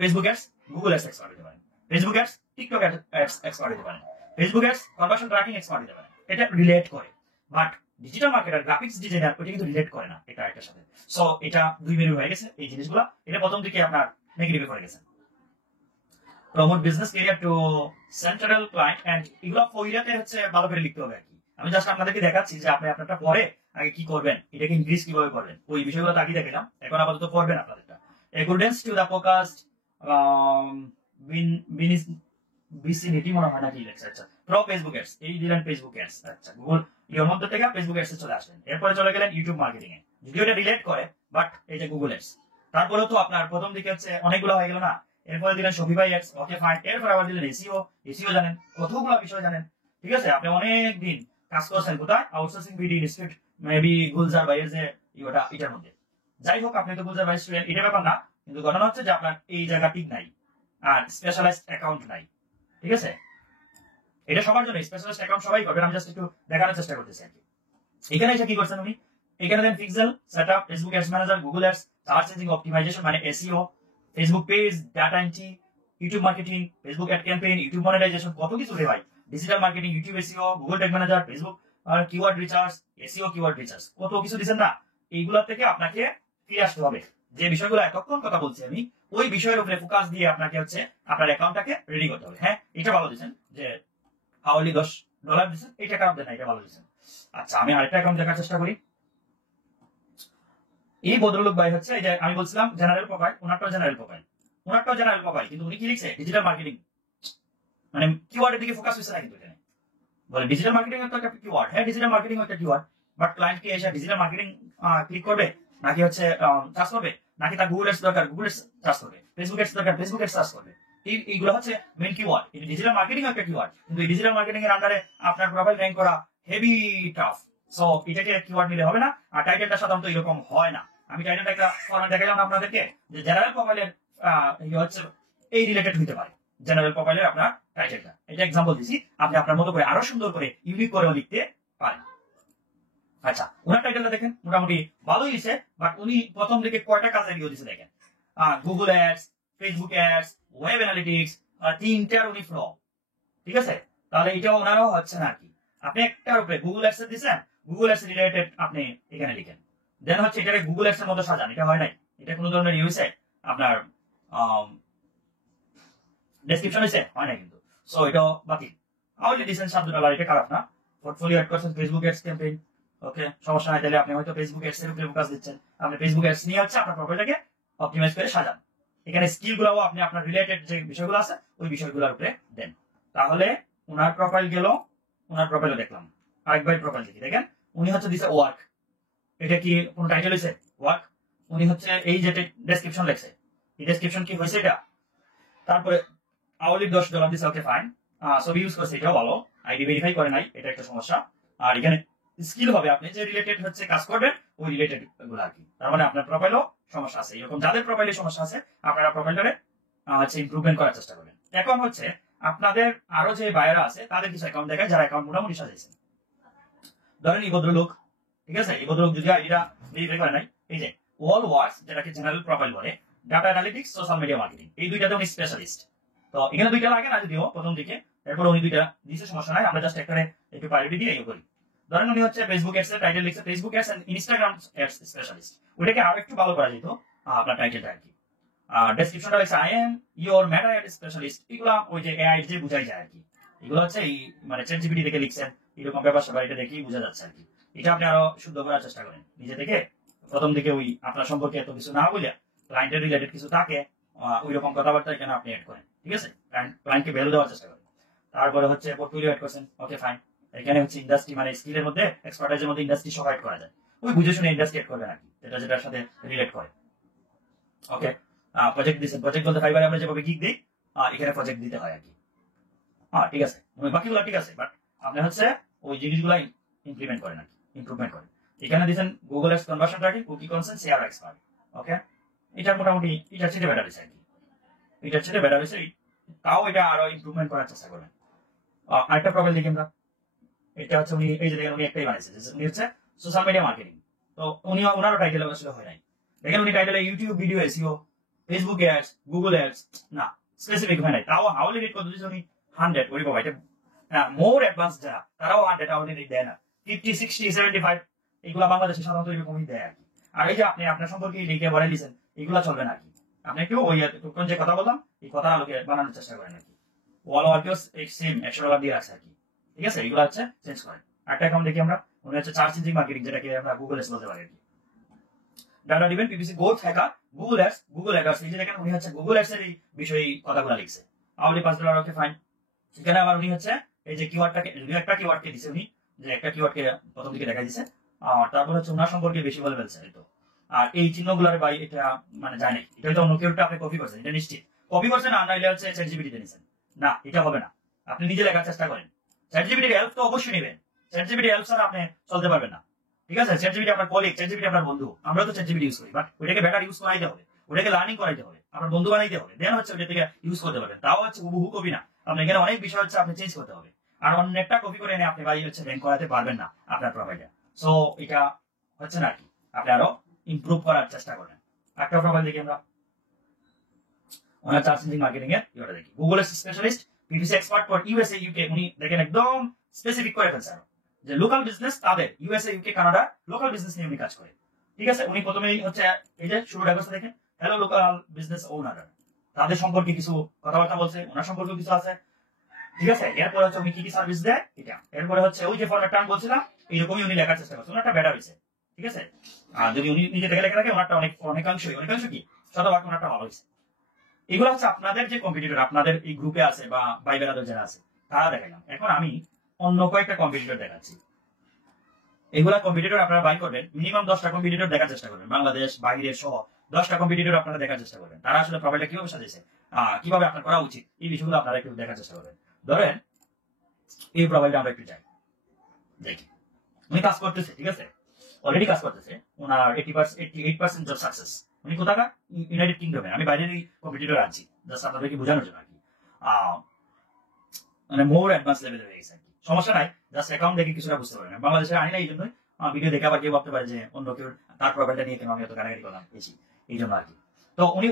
Facebook ads, Google ads expert হতে পারেন, Facebook ads, TikTok ads expert হতে পারেন, Facebook ads conversion tracking expert হতে পারেন। এটা রিলেট করে, but digital marketer, graphics designer ওইটা কিন্তু রিলেট করে না এটার সাথে। সো এটা দুই মেরু হয়ে গেছে এই জিনিসগুলো, এটা প্রথম দিকে আপনার নেগেটিভে পড়ে গেছে। Promote business career to central client and এগুলো ফইরাতে হচ্ছে ভালো করে লিখতে হবে আর কি। আমি জাস্ট আপনাদেরকে দেখাচ্ছি যে আপনি আপনারটা পরে আগে কি করবেন, এটাকে ইনক্রিজ কিভাবে করবেন, ওই বিষয়গুলো তাকিয়ে দেখালাম। এখন আপাতত করবেন আপনাদেরটা। অ্যাকর্ডিংস টু দা ফোকাসড বিসিনিটি মনে হয় নাকি লেখা, আচ্ছা প্রো ফেসবুক অ্যাডস, এই দিলেন ফেসবুক অ্যাডস। আচ্ছা, গুগল ইওর মধ্যে থেকে ফেসবুক অ্যাডসে চলে আসলেন। এরপরে চলে গেলেন ইউটিউব মার্কেটিং এ, যদিও এটা রিলেট করে, বাট এই যে গুগল অ্যাডস। তারপরেও তো আপনার প্রথম দিকে হচ্ছে অনেকগুলো হয়ে গেল না। এরপরে দিলেন শপিফাই অ্যাডস, ওকে ফাইন। এরপরে আবার দিলেন এসইও, এসইও জানেন, কতগুলো বিষয় জানেন, ঠিক আছে। আপনি অনেক দিন কাজ করছেন কোথায়, outsourcing BD institute, maybe Gulzar বাইরের যে এটার মধ্যে। যাই হোক, আপনি তো গুলজার বাইরের স্টুডেন্ট, এটা ব্যাপার না, কিন্তু ঘটনা হচ্ছে যে আপনার এই জায়গা ঠিক নাই, আর স্পেশালাইজড অ্যাকাউন্ট নাই, ঠিক আছে। এটা সবার জন্য, স্পেশালিস্ট অ্যাকাউন্ট সবাই করবেন, আমি জাস্ট একটু দেখানোর চেষ্টা করতেছি আর কি। এখানে এসে কি করছেন উনি, এখানে দেন pixel setup, Facebook ads manager, Google ads, search engine optimization মানে SEO, Facebook page, data entry, YouTube marketing, Facebook ad campaign, YouTube monetization, কত কিছু রে ভাই। Digital marketing, YouTube SEO, Google tag manager, Facebook keyword research, SEO keyword research, কত কিছু দিবেন না। এইগুলা থেকে আপনাকে ফিরে আসতে হবে। যে বিষয়গুলো এতক্ষণ কথা বলছি আমি, ওই বিষয়ের উপরে ফোকাস দিয়ে আপনাকে হচ্ছে আপনার অ্যাকাউন্টটাকে রেডি করতে হবে। হ্যাঁ, এটা ভালো দিচ্ছেন যে হাওয়ালি $10 দিচ্ছেন, এই টাকা দেন না, এটা ভালো দিচ্ছেন। আচ্ছা, আমি আরেকটা অ্যাকাউন্ট দেখার চেষ্টা করি। এই ভদ্রলোক ভাই হচ্ছে, এই যে আমি বলছিলাম জেনারেল প্রোফাইল, ওনারটাও জেনারেল প্রোফাইল, ওনারটাও জেনারেল প্রোফাইল, কিন্তু উনি কি লিখছে ডিজিটাল মার্কেটিং, মানে কিওয়ার্ডের দিকে ফোকাস হচ্ছে না কিন্তু এখানে। বলে ডিজিটাল মার্কেটিং তো একটা কিওয়ার্ড, হ্যাঁ ডিজিটাল মার্কেটিং একটা কিওয়ার্ড, বাট ক্লায়েন্ট কি এসে ডিজিটাল মার্কেটিং ক্লিক করবে, নাকি হচ্ছে চার্জ করবে, নাকি তার গুগল অ্যাডস দরকার, গুগল অ্যাডস চার্জ করবে, ফেসবুক অ্যাডস দরকার, ফেসবুক অ্যাডস চার্জ করবে। এইগুলো হচ্ছে মেইন কিওয়ার্ড। এই ডিজিটাল মার্কেটিং একটা কিওয়ার্ড, কিন্তু এই ডিজিটাল মার্কেটিং এর আন্ডারে আপনার প্রোফাইল র্যাঙ্ক করা হেভি টাফ। সো এটাকে কিওয়ার্ড নিলে হবে না, আর টাইটেলটা সাধারণত এরকম হয় না। আমি টাইটেলটা একটা ফরম্যাট দেখালাম আপনাদেরকে, যে জেনারেল প্রোফাইলের হচ্ছে এই রিলেটেড হতে পারে, জেনারেল প্রোফাইলের আপনার টাইটেলটা। এটা এক্সাম্পল দিছি, আপনি আপনার মতো করে আরো সুন্দর করে ইউনিক করেও লিখতে পারেন। আচ্ছা, উনার টাইটেলটা দেখেন, মোটামুটি ভালোই দিছে, বাট উনি প্রথম দিকে কয়টা কাজে ভিডিও দিছে দেখেন, Google ads, Facebook ads, web analytics, তিনটার উনি ফ্ল, ঠিক আছে। তাহলে এটাও ওনারও হচ্ছে না আর কি। আপনি একটার উপরে গুগল অ্যাডস দিচ্ছেন, গুগল অ্যাডস রিলেটেড আপনি এখানে লিখেন, দেন হচ্ছে এটাকে গুগল অ্যাডস এর মতো সাজান, এটা হয় নাই। এটা কোনো ধরনের ইয়ে হয়েছে আপনার ডেসক্রিপশন হয়েছে, হয় না কিন্তু। সো এটাও বাতিল। আউটলি দিচ্ছেন $7, এটা খারাপ না। পোর্টফোলিও অ্যাড করছেন ফেসবুক অ্যাডস ক্যাম্পেইন, ওকে, সমস্যা নাই। তাহলে আপনি হয়তো ফেসবুক অ্যাডস এর উপরে ফোকাস দিচ্ছেন, আপনি ফেসবুক অ্যাডস নিয়ে হচ্ছে আপনার প্রোফাইলটাকে অপটিমাইজ করে সাজান। এখানে স্কিল গুলাও আপনি আপনার রিলেটেড যে বিষয়গুলো আছে ওই বিষয়গুলোর উপরে দেন। তাহলে ওনার প্রোফাইল গেল, ওনার প্রোফাইলও দেখলাম। আরেকবার প্রোফাইল দেখি, দেখেন উনি হচ্ছে দিছে ওয়ার্ক, এটা কি কোন টাইটেল হয়েছে ওয়ার্ক, উনি হচ্ছে এই যে ডেসক্রিপশন লেখছে, এই ডেসক্রিপশন কি হয়েছে এটা। তারপরে আওয়ারলি $10 দিছে, ওকে ফাইন। ছবি ইউজ করছে, এটাও ভালো। আইডি ভেরিফাই করে নাই, এটা একটা সমস্যা। আর এখানে স্কিল হবে আপনি যে রিলেটেড হচ্ছে কাজ করবেন ওই রিলেটেড গুলো আর কি। তার মানে আপনার প্রোফাইলও সমস্যা আছে। এরকম যাদের প্রোফাইলে সমস্যা আছে আপনারা প্রোফাইলটারে হচ্ছে ইমপ্রুভমেন্ট করার চেষ্টা করবেন। এখন হচ্ছে আপনাদের আরো যে বায়ারা আছে তাদের কিছু অ্যাকাউন্ট দেখায়, যারা অ্যাকাউন্ট মোটামুটি সাজাইছে। ধরেন এই ভদ্রলোক, ঠিক আছে, এই ভদ্রলোক যদি আইডিটা ভেরিফাই করে নাই, এই যে অল ওয়ার্কস, যেটাকে জেনারেল প্রোফাইল বলে, data analytics, social media marketing, এই দুইটাতে উনি স্পেশালিস্ট। তো এখানে দুইটা লাগে না যদিও প্রথম দিকে, এরপর উনি দুইটা দিয়েছে, সমস্যা নাই। আমরা জাস্ট একটারে একটু প্রায়োরিটি দিয়ে ইয়ে করি। ধরেন উনি হচ্ছে ফেসবুক অ্যাডস এর টাইটেল লিখছে Facebook ads and Instagram ads specialist, ওটাকে আরো একটু ভালো করা যেত আপনার টাইটেলটা আর কি। ডেসক্রিপশনটা লিখছে I am your Meta ad specialist, এগুলা ওই যে এআই যে বুঝাই যায় আর কি। এগুলো হচ্ছে এই মানে চ্যাট জিপিটি থেকে লিখছেন, এরকম ব্যাপার স্যাপার, এটা দেখেই বোঝা যাচ্ছে আর কি। এটা আপনি আরো শুদ্ধ করার চেষ্টা করেন নিজে থেকে। প্রথম দিকে ওই আপনার সম্পর্কে এত কিছু না বলে ক্লায়েন্টের রিলেটেড কিছু থাকে, ওই রকম কথাবার্তা এখানে আপনি অ্যাড করেন, ঠিক আছে। ক্লায়েন্টকে ভ্যালু দেওয়ার চেষ্টা করেন। তারপরে হচ্ছে পোর্টফোলিও অ্যাড করছেন, ওকে ফাইন। এখানে হচ্ছে ইন্ডাস্ট্রি মানে স্কিলের মধ্যে এক্সপার্টাইজের মধ্যে ইন্ডাস্ট্রি সহ অ্যাড করা যায়, ওই বুঝে শুনে ইন্ডাস্ট্রি অ্যাড করবেন আর কি, যেটা যেটার সাথে রিলেট করে। ওকে, প্রজেক্ট দিচ্ছেন, প্রজেক্ট বলতে ফাইবারে আমরা যেভাবে গিগ দিই এখানে প্রজেক্ট দিতে হয় আর কি। ঠিক আছে, বাকিগুলো ঠিক আছে, বাট আপনি হচ্ছে ওই জিনিসগুলো ইমপ্লিমেন্ট করেন আর কি, ইমপ্রুভমেন্ট করেন। এখানে দিচ্ছেন Google ads conversion tracking, cookie consent, share expert. Okay, এটা মোটামুটি এটার চেয়ে বেটার হয়েছে আর কি, এটার চেয়ে বেটার হয়েছে। তাও এটা আরো ইমপ্রুভমেন্ট করার চেষ্টা করবেন। আরেকটা প্রোফাইল দেখি আমরা, এটা হচ্ছে উনি এই যে দেখেন উনি একটাই বানাইছে, উনি হচ্ছে সোশ্যাল মিডিয়া মার্কেটিং। তো উনি ওনারও টাইটেল আসলে হয় নাই, দেখেন উনি টাইটেলে YouTube video SEO, Facebook ads, Google ads, না স্পেসিফিক হয় নাই। তাও হাউলি রেট কত দিয়েছে উনি 100, ওই বাবা এটা মোর অ্যাডভান্স যারা তারাও 100 হাউলি রেট দেয় না, 50, 60, 75 এগুলা বাংলাদেশে সাধারণত এরকমই দেয় আর কি। আর এই যে আপনি আপনার সম্পর্কে লিখে বলে দিয়েছেন, এগুলা চলবে না আর কি। আপনি একটু ওই তখন যে কথা বললাম এই কথার আলোকে বানানোর চেষ্টা করেন আর কি। ওয়াল ওয়ার্কেও সেম $100 দিয়ে রাখছে আর কি, ঠিক আছে। এগুলো হচ্ছে চেঞ্জ করেন। একটা অ্যাকাউন্ট দেখি আমরা, মনে হচ্ছে সার্চ ইঞ্জিন মার্কেটিং, যেটাকে আমরা গুগল এস বলতে পারি আর কি। Data driven PPC growth hacker, Google ads, Google ads, এই যে দেখেন উনি হচ্ছে গুগল অ্যাডস এর এই বিষয়ে কথাগুলো লিখছে। Hourly $5, okay fine. এখানে আবার উনি হচ্ছে এই যে কিওয়ার্ডটাকে একটা কিওয়ার্ডকে দিছে উনি, যে একটা কিওয়ার্ডকে প্রথম দিকে দেখা দিছে, আর তারপর হচ্ছে ওনার সম্পর্কে বেশি বলে ফেলছে তো। আর এই চিহ্নগুলোর ভাই এটা মানে যায় নাকি, এটা হয়তো অন্য কেউ আপনি কপি করছেন, এটা নিশ্চিত কপি করছেন, না নাইলে হচ্ছে চ্যাট জিপিটিতে নিছেন। না, এটা হবে না, আপনি নিজে লেখার চেষ্টা করেন। চ্যাট জিপিটির হেল্প তো অবশ্যই নেবেন, চ্যাট জিপিটি হেল্প ছাড়া আপনি চলতে পারবেন না। ঠিক আছে, চ্যাট জিপিটি আপনার কলিগ, চ্যাট জিপিটি আপনার বন্ধু, আমরা তো চ্যাট জিপিটি ইউজ করি, বাট ওইটাকে বেটার ইউজ করাইতে হবে, ওটাকে লার্নিং করাইতে হবে, আপনার বন্ধু বানাইতে হবে, দেন হচ্ছে ওইটা থেকে ইউজ করতে পারবেন। তাও হচ্ছে হুবহু কপি না, আপনার এখানে অনেক বিষয় হচ্ছে আপনি চেঞ্জ করতে হবে, আর অনেকটা কপি করে এনে আপনি ভাই হচ্ছে র্যাঙ্ক করাতে পারবেন না আপনার প্রোফাইলে। সো এটা হচ্ছে না কি, আপনি আরো ইমপ্রুভ করার চেষ্টা করেন। একটা প্রোফাইল দেখি আমরা, ওনার সার্চ ইঞ্জিন মার্কেটিং এর ইয়েটা দেখি, Google specialist, PPC expert for USA UK. উনি দেখেন একদম স্পেসিফিক করে ফেলছেন যে লোকাল বিজনেস তাদের USA UK Canada local business নিয়ে উনি কাজ করে। ঠিক আছে, উনি প্রথমেই হচ্ছে এই যে শুরুটা করছে দেখেন, হ্যালো লোকাল বিজনেস ওনার, তাদের সম্পর্কে কিছু কথাবার্তা বলছে, ওনার সম্পর্কে কিছু আছে। ঠিক আছে, এরপরে হচ্ছে উনি কি কি সার্ভিস দেয় এটা, এরপরে হচ্ছে ওই যে ফরম্যাটটা আমি বলছিলাম এইরকমই উনি লেখার চেষ্টা করছে, ওনারটা বেটার হয়েছে। ঠিক আছে, আর যদি উনি নিজে থেকে লেখা থাকে ওনারটা অনেকাংশ কি শতভাগ ওনারটা ভালো হয়েছে। এগুলো হচ্ছে আপনাদের যে কম্পিটিটর আপনাদের এই গ্রুপে আছে বা ভাই বেড়াদের যারা আছে তারা দেখাইলাম। এখন আমি অন্য কয়েকটা কম্পিটিটর দেখাচ্ছি। এগুলা কম্পিটিটর আপনারা বাই করবেন, মিনিমাম 10টা কম্পিটিটর দেখার চেষ্টা করবেন, বাংলাদেশ বাইরের সহ 10টা কম্পিটিটর আপনারা দেখার চেষ্টা করবেন, তারা আসলে প্রোফাইলটা কিভাবে সাজিয়েছে, কিভাবে আপনার করা উচিত, এই বিষয়গুলো আপনারা একটু দেখার চেষ্টা করবেন। ধরেন এই প্রোফাইলটা আমরা একটু যাই দেখি, উনি কাজ করতেছে, ঠিক আছে, অলরেডি কাজ করতেছে, ওনার 88% জব সাকসেস। উনি কোথাকার, ইউনাইটেড কিংডমে। আমি বাইরেরই কম্পিটিটর আনছি জাস্ট আপনাদেরকে বোঝানোর জন্য আর কি, মানে মোর অ্যাডভান্স লেভেলে হয়ে গেছে আর কি। সমস্যা নাই, জাস্ট অ্যাকাউন্ট দেখে কিছুটা বুঝতে পারবেন। বাংলাদেশে আনি না এই জন্যই, ভিডিও দেখে আবার কেউ ভাবতে পারে যে অন্য কেউ তার প্রোফাইলটা নিয়ে কেন আমি এত কাটাকাটি করলাম বেশি, এই জন্য আর কি। তো উনি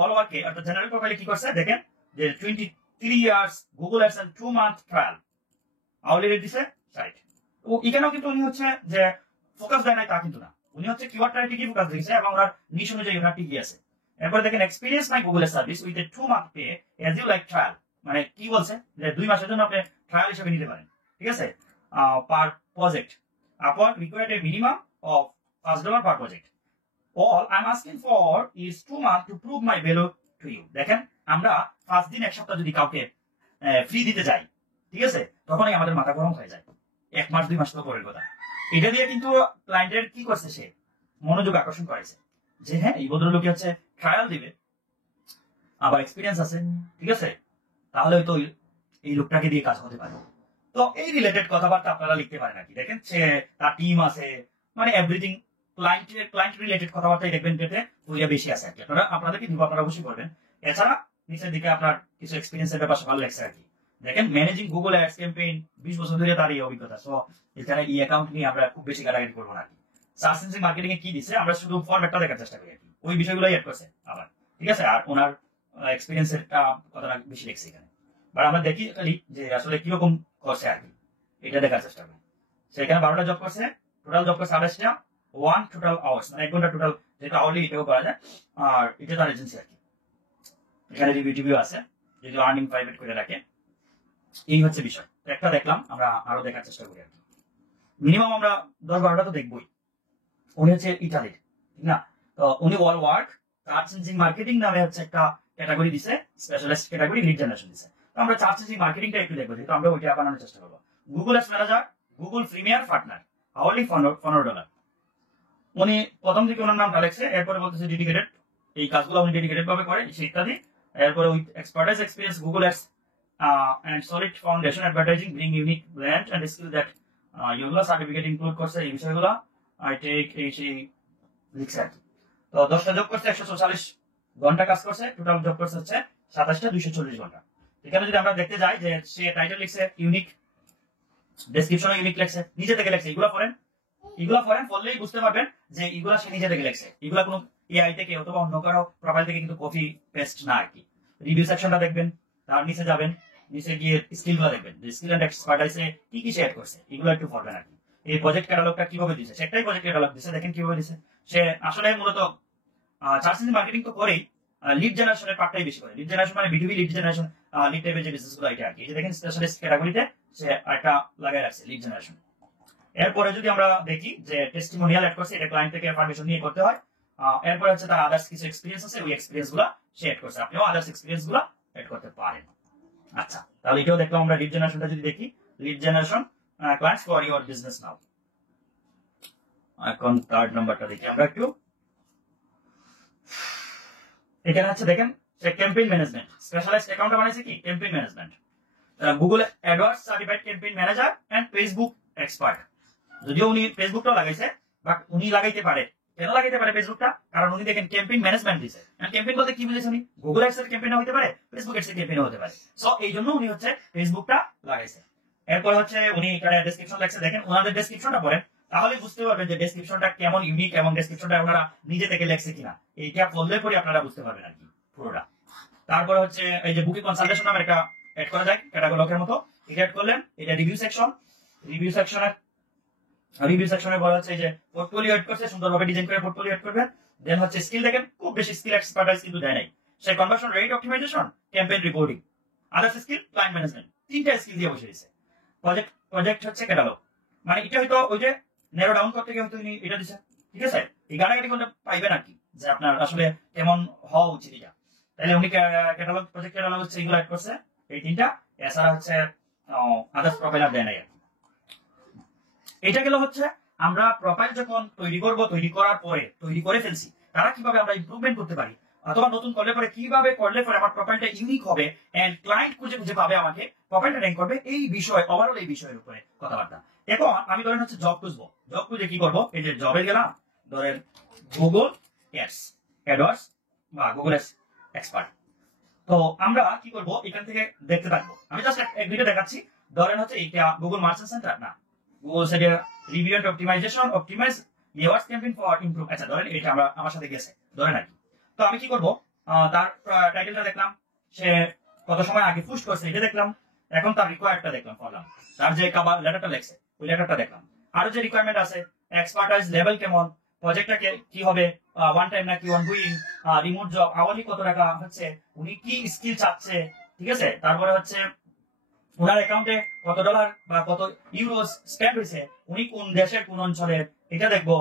অল ওয়ার্কে অর্থাৎ জেনারেল প্রোফাইলে কি করছে দেখেন, যে 23 years Google AdSense 2 month trial, hourly rate দিছে 60। ও এখানেও কিন্তু উনি হচ্ছে যে ফোকাস দেয় নাই তা কিন্তু না, উনি হচ্ছে কিওয়ার্ডটারে ঠিকই ফোকাস দিয়েছে এবং ওনার নিশ অনুযায়ী ওনার ঠিকই আছে। এরপরে দেখেন experience my Google service with a 2 month pay as you like trial, মানে কি বলছে যে 2 মাসের জন্য আপনি ট্রায়াল হিসেবে নিতে পারেন। ঠিক আছে, per project Upwork required a minimum of $5 per project. All I am asking for is 2 month to prove my value to you. দেখেন আমরা 5 দিন 1 সপ্তাহ যদি কাউকে ফ্রি দিতে যাই, ঠিক আছে, তখনই আমাদের মাথা গরম হয়ে যায়। 1 মাস 2 মাস তো পরের কথা। এটা দিয়ে কিন্তু ক্লায়েন্টের কি করছে, সে মনোযোগ আকর্ষণ করেছে যে হ্যাঁ এই ভদ্রলোকে হচ্ছে ট্রায়াল দিবে, আবার এক্সপিরিয়েন্স আছে, ঠিক আছে, তাহলে হয়তো এই লোকটাকে দিয়ে কাজ হতে পারে। তো এই রিলেটেড কথাবার্তা আপনারা লিখতে পারেন আর কি। দেখেন সে তার টিম আছে, মানে এভরিথিং ক্লায়েন্ট রিলেটেড কথাবার্তাই দেখবেন যেতে বইয়া বেশি আছে আর কি। আপনাদেরকে দিব, আপনারা অবশ্যই করবেন। এছাড়া নিচের দিকে আপনার কিছু এক্সপিরিয়েন্সের ব্যাপার ভালো লাগছে আর কি। দেখেন ম্যানেজিং গুগল অ্যাডস ক্যাম্পেইন 20 বছর ধরে তার এই অভিজ্ঞতা। সো এখানে ই অ্যাকাউন্ট নিয়ে আমরা খুব বেশি গালাগালি করবো না আর কি। সার্চ ইঞ্জিন মার্কেটিং এ কি দিচ্ছে আমরা শুধু ফরম্যাটটা দেখার চেষ্টা করি আর কি, ওই বিষয়গুলোই অ্যাড করছে আবার। ঠিক আছে, আর ওনার এক্সপিরিয়েন্সের কথাটা বেশি লিখছে এখানে, বাট আমরা দেখি খালি যে আসলে কিরকম করছে আর কি, এটা দেখার চেষ্টা করি। সেখানে 12টা জব করছে, টোটাল জব করছে 28টা, 1 টোটাল আওয়ার্স, মানে 1 ঘন্টা টোটাল, যেটা আওয়ারলি এটাও করা যায়। আর এটা তার এজেন্সি আর কি। এখানে রিভিউ আছে, যদি আর্নিং প্রাইভেট করে রাখে। এই হচ্ছে বিষয়, একটা দেখলাম, আমরা আরো দেখার চেষ্টা করি আর কি। মিনিমাম আমরা 10-12টা তো দেখবই। উনি হচ্ছে ইটালির, ঠিক না, তো উনি all work search engine marketing নামে হচ্ছে একটা ক্যাটাগরি দিছে, স্পেশালিস্ট ক্যাটাগরি, লিড জেনারেশন দিছে। তো আমরা সার্চ ইঞ্জিন মার্কেটিংটা একটু দেখবো, যেহেতু আমরা ওইটা বানানোর চেষ্টা করবো। Google ads manager, Google premier partner, hourly $15। উনি প্রথম দিকে ওনার নামটা লেখছে, এরপরে বলতেছে ডেডিকেটেড, এই কাজগুলো উনি ডেডিকেটেড ভাবে করে ইত্যাদি। এরপরে with expertise experience Google ads and solid foundation advertising bring unique brand and skill that এগুলো সার্টিফিকেট ইনক্লুড করছে। এই বিষয়গুলো আই টেক এই সেই লিখছে আর কি। তো 10টা জব করছে, 144 ঘন্টা কাজ করছে, টোটাল জব করছে হচ্ছে 27টা 240 ঘন্টা। এখানে যদি আমরা দেখতে যাই যে সে টাইটেল লিখছে ইউনিক, ডেসক্রিপশনও ইউনিক লিখছে, নিজে থেকে লিখছে। এগুলো পড়েন পড়লেই বুঝতে পারবেন যে এগুলা সে নিজে থেকে লিখছে, এগুলা কোনো এআই থেকে অথবা অন্য কারো প্রোফাইল থেকে কিন্তু কপি পেস্ট না আর কি। রিভিউ সেকশনটা দেখবেন, তার নিচে যাবেন, নিচে গিয়ে স্কিলগুলো দেখবেন, স্কিল এন্ড এক্সপার্টাইজে কি কি শেয়ার করছে, এগুলো একটু পড়বেন আর কি। এই প্রজেক্ট ক্যাটালগটা কিভাবে দিচ্ছে, সেটাই প্রজেক্ট ক্যাটালগ দিচ্ছে, দেখেন কিভাবে দিচ্ছে। সে আসলে মূলত সার্চ ইঞ্জিন মার্কেটিং তো করেই, লিড জেনারেশনের পার্টটাই বেশি করে। লিড জেনারেশন মানে বিটুবি লিড জেনারেশন, লিড টাইপের যে বিজনেসগুলো এটা আর কি। এই যে দেখেন স্পেশালিস্ট ক্যাটাগরিতে সে একটা লাগাই রাখছে লিড জেনারেশন। এরপরে যদি আমরা দেখি যে টেস্টিমোনিয়াল অ্যাড করছে, এটা ক্লায়েন্ট থেকে পারমিশন নিয়ে করতে হয়। এরপরে হচ্ছে তার আদার্স কিছু এক্সপিরিয়েন্স আছে, ওই এক্সপিরিয়েন্স গুলা সে অ্যাড করছে। আপনিও আদার্স এক্সপিরিয়েন্স গুলা অ্যাড করতে পারেন। আচ্ছা, তাহলে এটাও দেখলাম আমরা। লিড জেনারেশনটা যদি দেখি, lead generation clients for your business now. এখন কার্ড নাম্বারটা দেখি আমরা একটু। এখানে হচ্ছে দেখেন, সে ক্যাম্পেইন ম্যানেজমেন্ট স্পেশালাইজড অ্যাকাউন্ট বানাইছে কি campaign management, Google AdWords certified campaign manager and Facebook expert. যদিও উনি ফেসবুকটাও লাগাইছে, বাট উনি লাগাইতে পারে। কেন লাগাইতে পারে ফেসবুকটা? কারণ উনি দেখেন ক্যাম্পেইন ম্যানেজমেন্ট দিছে। এন্ড ক্যাম্পেইন বলতে কি বুঝেছেন উনি? গুগল অ্যাডস এর ক্যাম্পেইন হতে পারে, ফেসবুক অ্যাডস এর ক্যাম্পেইন হতে পারে। সো এই জন্য উনি হচ্ছে ফেসবুকটা লাগাইছে। এরপর হচ্ছে উনি এখানে ডেসক্রিপশন লেখছে, দেখেন ওনাদের ডেসক্রিপশনটা পড়েন, তাহলে বুঝতে পারবেন যে ডেসক্রিপশনটা কেমন ইউনিক এবং ডেসক্রিপশনটা ওনারা নিজে থেকে লেখছে কিনা। এইটা পড়লে পরে আপনারা বুঝতে পারবেন আর কি পুরোটা। তারপরে হচ্ছে এই যে বুকিং কনসালটেশন নামের একটা এড করা যায় ক্যাটাগরির মতো, এটা এড করলেন। এটা রিভিউ সেকশন, রিভিউ সেকশনে বলা হচ্ছে এই যে পোর্টফোলিও এড করছে, সুন্দরভাবে ডিজাইন করে পোর্টফোলিও এড করবেন। দেন হচ্ছে স্কিল, দেখেন খুব বেশি স্কিল এক্সপার্টাইজ কিন্তু দেয় নাই। সে conversion rate optimization, campaign reporting, others skill, client management, তিনটা স্কিল দিয়ে বসে দিয়েছে। প্রজেক্ট হচ্ছে ক্যাটালগ, মানে এটা হয়তো ওই যে ন্যারো ডাউন করতে গিয়ে হয়তো এটা দিচ্ছে। ঠিক আছে, এই গাড়াগাড়ি করলে পাইবেন আর কি, যে আপনার আসলে কেমন হওয়া উচিত এটা। তাহলে উনি ক্যাটালগ, প্রজেক্ট ক্যাটালগ হচ্ছে এগুলো অ্যাড করছে এই তিনটা। এছাড়া হচ্ছে আদার্স প্রোফাইল আর দেয় নাই আর কি। এটা গেল হচ্ছে আমরা প্রোফাইল যখন তৈরি করব, তৈরি করার পরে তৈরি করে ফেলছি, তারা কিভাবে আমরা ইমপ্রুভমেন্ট করতে পারি, অথবা নতুন করলে পরে কিভাবে করলে পরে আমার প্রোফাইলটা ইউনিক হবে এন্ড ক্লায়েন্ট খুঁজে খুঁজে পাবে আমাকে, প্রোফাইলটা র্যাঙ্ক করবে, এই বিষয় ওভারঅল এই বিষয়ের উপরে কথাবার্তা। এখন আমি ধরেন হচ্ছে জব খুঁজবো, জব খুঁজে কি করবো, এই যে জবে গেলাম, ধরেন গুগল অ্যাডওয়ার্ডস বা গুগল এক্সপার্ট। তো আমরা কি করব, এখান থেকে দেখতে থাকবো। আমি জাস্ট এক ভিডিও দেখাচ্ছি। ধরেন হচ্ছে এটা গুগল মার্চেন্ট সেন্টার না, গুগল সাইডে review and optimise years campaign for improve. আচ্ছা ধরেন এটা আমরা আমার সাথে গেছে ধরেন আর কি। তো আমি কি করব, তার টাইটেলটা দেখলাম, সে কত সময় আগে পুশ করছে এটা দেখলাম। এখন তার রিকোয়ার্ডটা দেখলাম, করলাম তার যে কভার লেটারটা লেখছে ওই লেটারটা দেখলাম। আরো যে রিকোয়ারমেন্ট আছে, এক্সপার্টাইজ লেভেল কেমন, প্রজেক্টটা কি হবে, ওয়ান টাইম নাকি অনগোয়িং, রিমোট জব, আওয়ারলি কত টাকা হচ্ছে, উনি কি স্কিল চাচ্ছে। ঠিক আছে, তারপরে হচ্ছে ওনার অ্যাকাউন্টে কত ডলার বা কত ইউরোস স্পেন্ড হয়েছে, উনি কোন দেশের কোন অঞ্চলের, এটা দেখবো।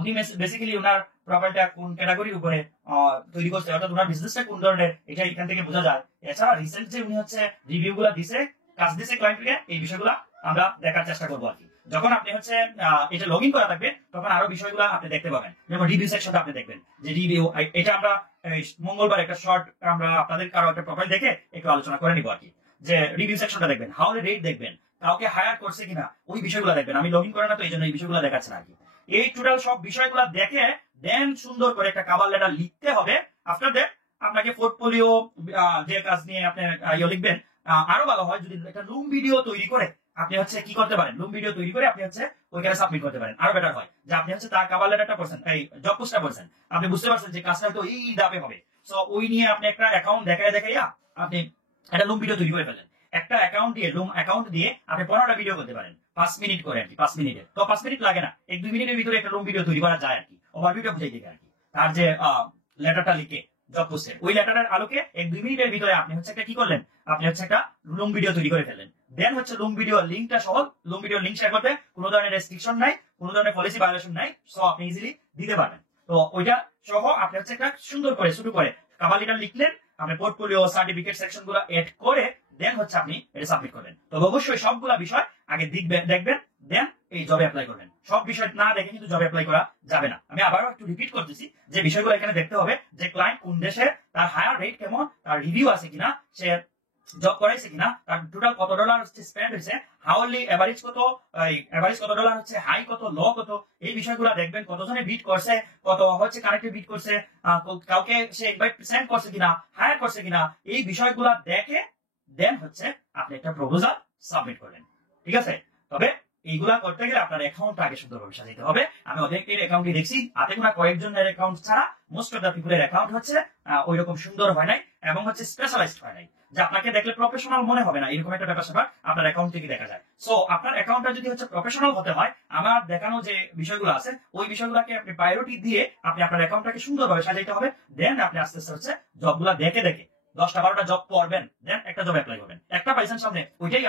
উনি বেসিক্যালি ওনার প্রোফাইলটা কোন ক্যাটাগরির উপরে তৈরি করছে, অর্থাৎ ওনার বিজনেসটা কোন ধরনের, এটা এখান থেকে বোঝা যায়। এছাড়া রিসেন্ট যে উনি হচ্ছে রিভিউ গুলা দিছে, কাজ দিছে ক্লায়েন্টকে, এই বিষয়গুলো আমরা দেখার চেষ্টা করবো আর কি। যখন আপনি হচ্ছে এটা লগ ইন করা থাকবে, তখন আরো বিষয়গুলো আপনি দেখতে পাবেন। যেমন রিভিউ সেকশনটা আপনি দেখবেন যে রিভিউ, এটা আমরা মঙ্গলবার একটা শর্ট আমরা আপনাদের কারো একটা প্রোফাইল দেখে একটু আলোচনা করে নিবো আর কি। যে রিভিউ সেকশনটা দেখবেন, হাউলি রেট দেখবেন, কাউকে হায়ার করছে কিনা ওই বিষয়গুলো দেখবেন। আমি লগ ইন করে না তো এই জন্য এই বিষয়গুলো দেখাচ্ছে না আর কি। এই টোটাল সব বিষয়গুলো দেখে দেন সুন্দর করে একটা কভার লেটার লিখতে হবে। আফটার দ্যাট আপনাকে পোর্টফোলিও যে কাজ নিয়ে আপনি লিখবেন, আরো ভালো হয় যদি একটা লুম ভিডিও তৈরি করে আপনি হচ্ছে কি করতে পারেন, লুম ভিডিও তৈরি করে আপনি হচ্ছে ওইখানে সাবমিট করতে পারেন। আরো বেটার হয় যে আপনি হচ্ছে তার কভার লেটারটা করছেন, এই জব পোস্টটা করছেন, আপনি বুঝতে পারছেন যে কাজটা হয়তো এই ধাপে হবে। সো ওই নিয়ে আপনি একটা অ্যাকাউন্ট দেখাইয়া আপনি একটা লুম ভিডিও তৈরি করে ফেলেন। একটা অ্যাকাউন্ট দিয়ে, লুম অ্যাকাউন্ট দিয়ে আপনি 15টা ভিডিও করতে পারেন, 5 মিনিট করে আর কি। 5 মিনিটের তো 5 মিনিট লাগে না, 1-2 মিনিটের ভিতরে একটা লুম ভিডিও তৈরি করা যায় আর কি। ওভারভিউটা বুঝাই দিবে আর কি। তার যে লেটারটা লিখে জব পোস্টের, ওই লেটারের আলোকে 1-2 মিনিটের ভিতরে আপনি হচ্ছে একটা কি করলেন, আপনি হচ্ছে একটা লুম ভিডিও তৈরি করে ফেললেন। দেন হচ্ছে লুম ভিডিও লিঙ্কটা সহ লুম ভিডিও লিঙ্ক শেয়ার করতে কোনো ধরনের রেস্ট্রিকশন নাই, কোনো ধরনের পলিসি ভায়োলেশন নাই। সো আপনি ইজিলি দিতে পারবেন। তো ওইটা সহ আপনি হচ্ছে একটা সুন্দর করে শুরু করে কভার লেটার লিখলেন, আপনি পোর্টফোলিও সার্টিফিকেট সেকশন গুলো এড করে দেন হচ্ছে আপনি এটা সাবমিট করবেন। তো অবশ্যই সবগুলা বিষয় আগে দেখবেন, দেন এই জবে অ্যাপ্লাই করবেন। সব বিষয় না দেখে কিন্তু জবে অ্যাপ্লাই করা যাবে না। আমি আবারও একটু রিপিট করতেছি যে বিষয়গুলো এখানে দেখতে হবে, যে ক্লায়েন্ট কোন দেশে, তার হায়ার রেট কেমন, তার রিভিউ আছে কিনা, সে জব করাইছে কিনা, তার টোটাল কত ডলার হচ্ছে স্পেন্ড হয়েছে, হাওয়ারলি এভারেজ কত ডলার হচ্ছে, হাই কত, লো কত, এই বিষয়গুলো দেখবেন। কতজনে বিট করছে, কত হচ্ছে কানেক্টে বিট করছে, কাউকে সে ইনভাইট সেন্ড করছে কিনা, হায়ার করছে কিনা, এই বিষয়গুলো দেখে দেন হচ্ছে আপনি একটা প্রপোজাল সাবমিট করলেন। ঠিক আছে, তবে এইগুলা করতে গেলে আপনার অ্যাকাউন্টটা আগে সুন্দরভাবে সাজাইতে হবে। আমি অনেকের অ্যাকাউন্টই দেখছি, হাতে গোনা কয়েকজনের অ্যাকাউন্ট ছাড়া মোস্ট অফ দ্য পিপলের অ্যাকাউন্ট হচ্ছে ওই রকম সুন্দর হয় নাই এবং হচ্ছে স্পেশালাইজড হয় নাই, যে আপনাকে দেখলে প্রফেশনাল মনে হবে না, এরকম একটা ব্যাপার স্যাপার আপনার অ্যাকাউন্ট থেকে দেখা যায়। সো আপনার অ্যাকাউন্টটা যদি হচ্ছে প্রফেশনাল হতে হয়, আমার দেখানো যে বিষয়গুলো আছে ওই বিষয়গুলোকে আপনি প্রায়োরিটি দিয়ে আপনি আপনার অ্যাকাউন্টটাকে সুন্দরভাবে সাজাইতে হবে। দেন আপনি আস্তে আস্তে হচ্ছে জবগুলা দেখে 10টা-12টা জব পড়বেন, দেন একটা জব অ্যাপ্লাই করবেন। একটা পাইছেন সামনে, ওইটাই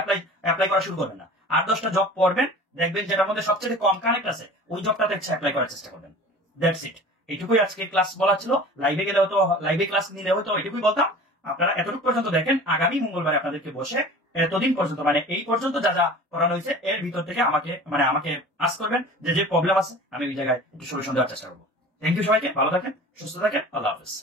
অ্যাপ্লাই করা শুরু করবেন না। 8-10টা জব পড়বেন, দেখবেন যেটার মধ্যে সবচেয়ে কম কানেক্ট আছে ওই জবটাতে অ্যাপ্লাই করার চেষ্টা করবেন। That's it. এইটুকুই আজকে ক্লাস বলা ছিল। লাইভে গেলে হয়তো, লাইভে ক্লাস নিলে হয়তো এটুকুই বলতাম। আপনারা এতটুকু পর্যন্ত দেখেন, আগামী মঙ্গলবারে আপনাদেরকে বসে এতদিন পর্যন্ত মানে এই পর্যন্ত যা যা করানো হয়েছে এর ভিতর থেকে আমাকে আস্ক করবেন যে প্রবলেম আছে, আমি ওই জায়গায় একটু সলিউশন দেওয়ার চেষ্টা করবো। থ্যাংক ইউ সবাইকে, ভালো থাকেন, সুস্থ থাকেন, আল্লাহ হাফেজ।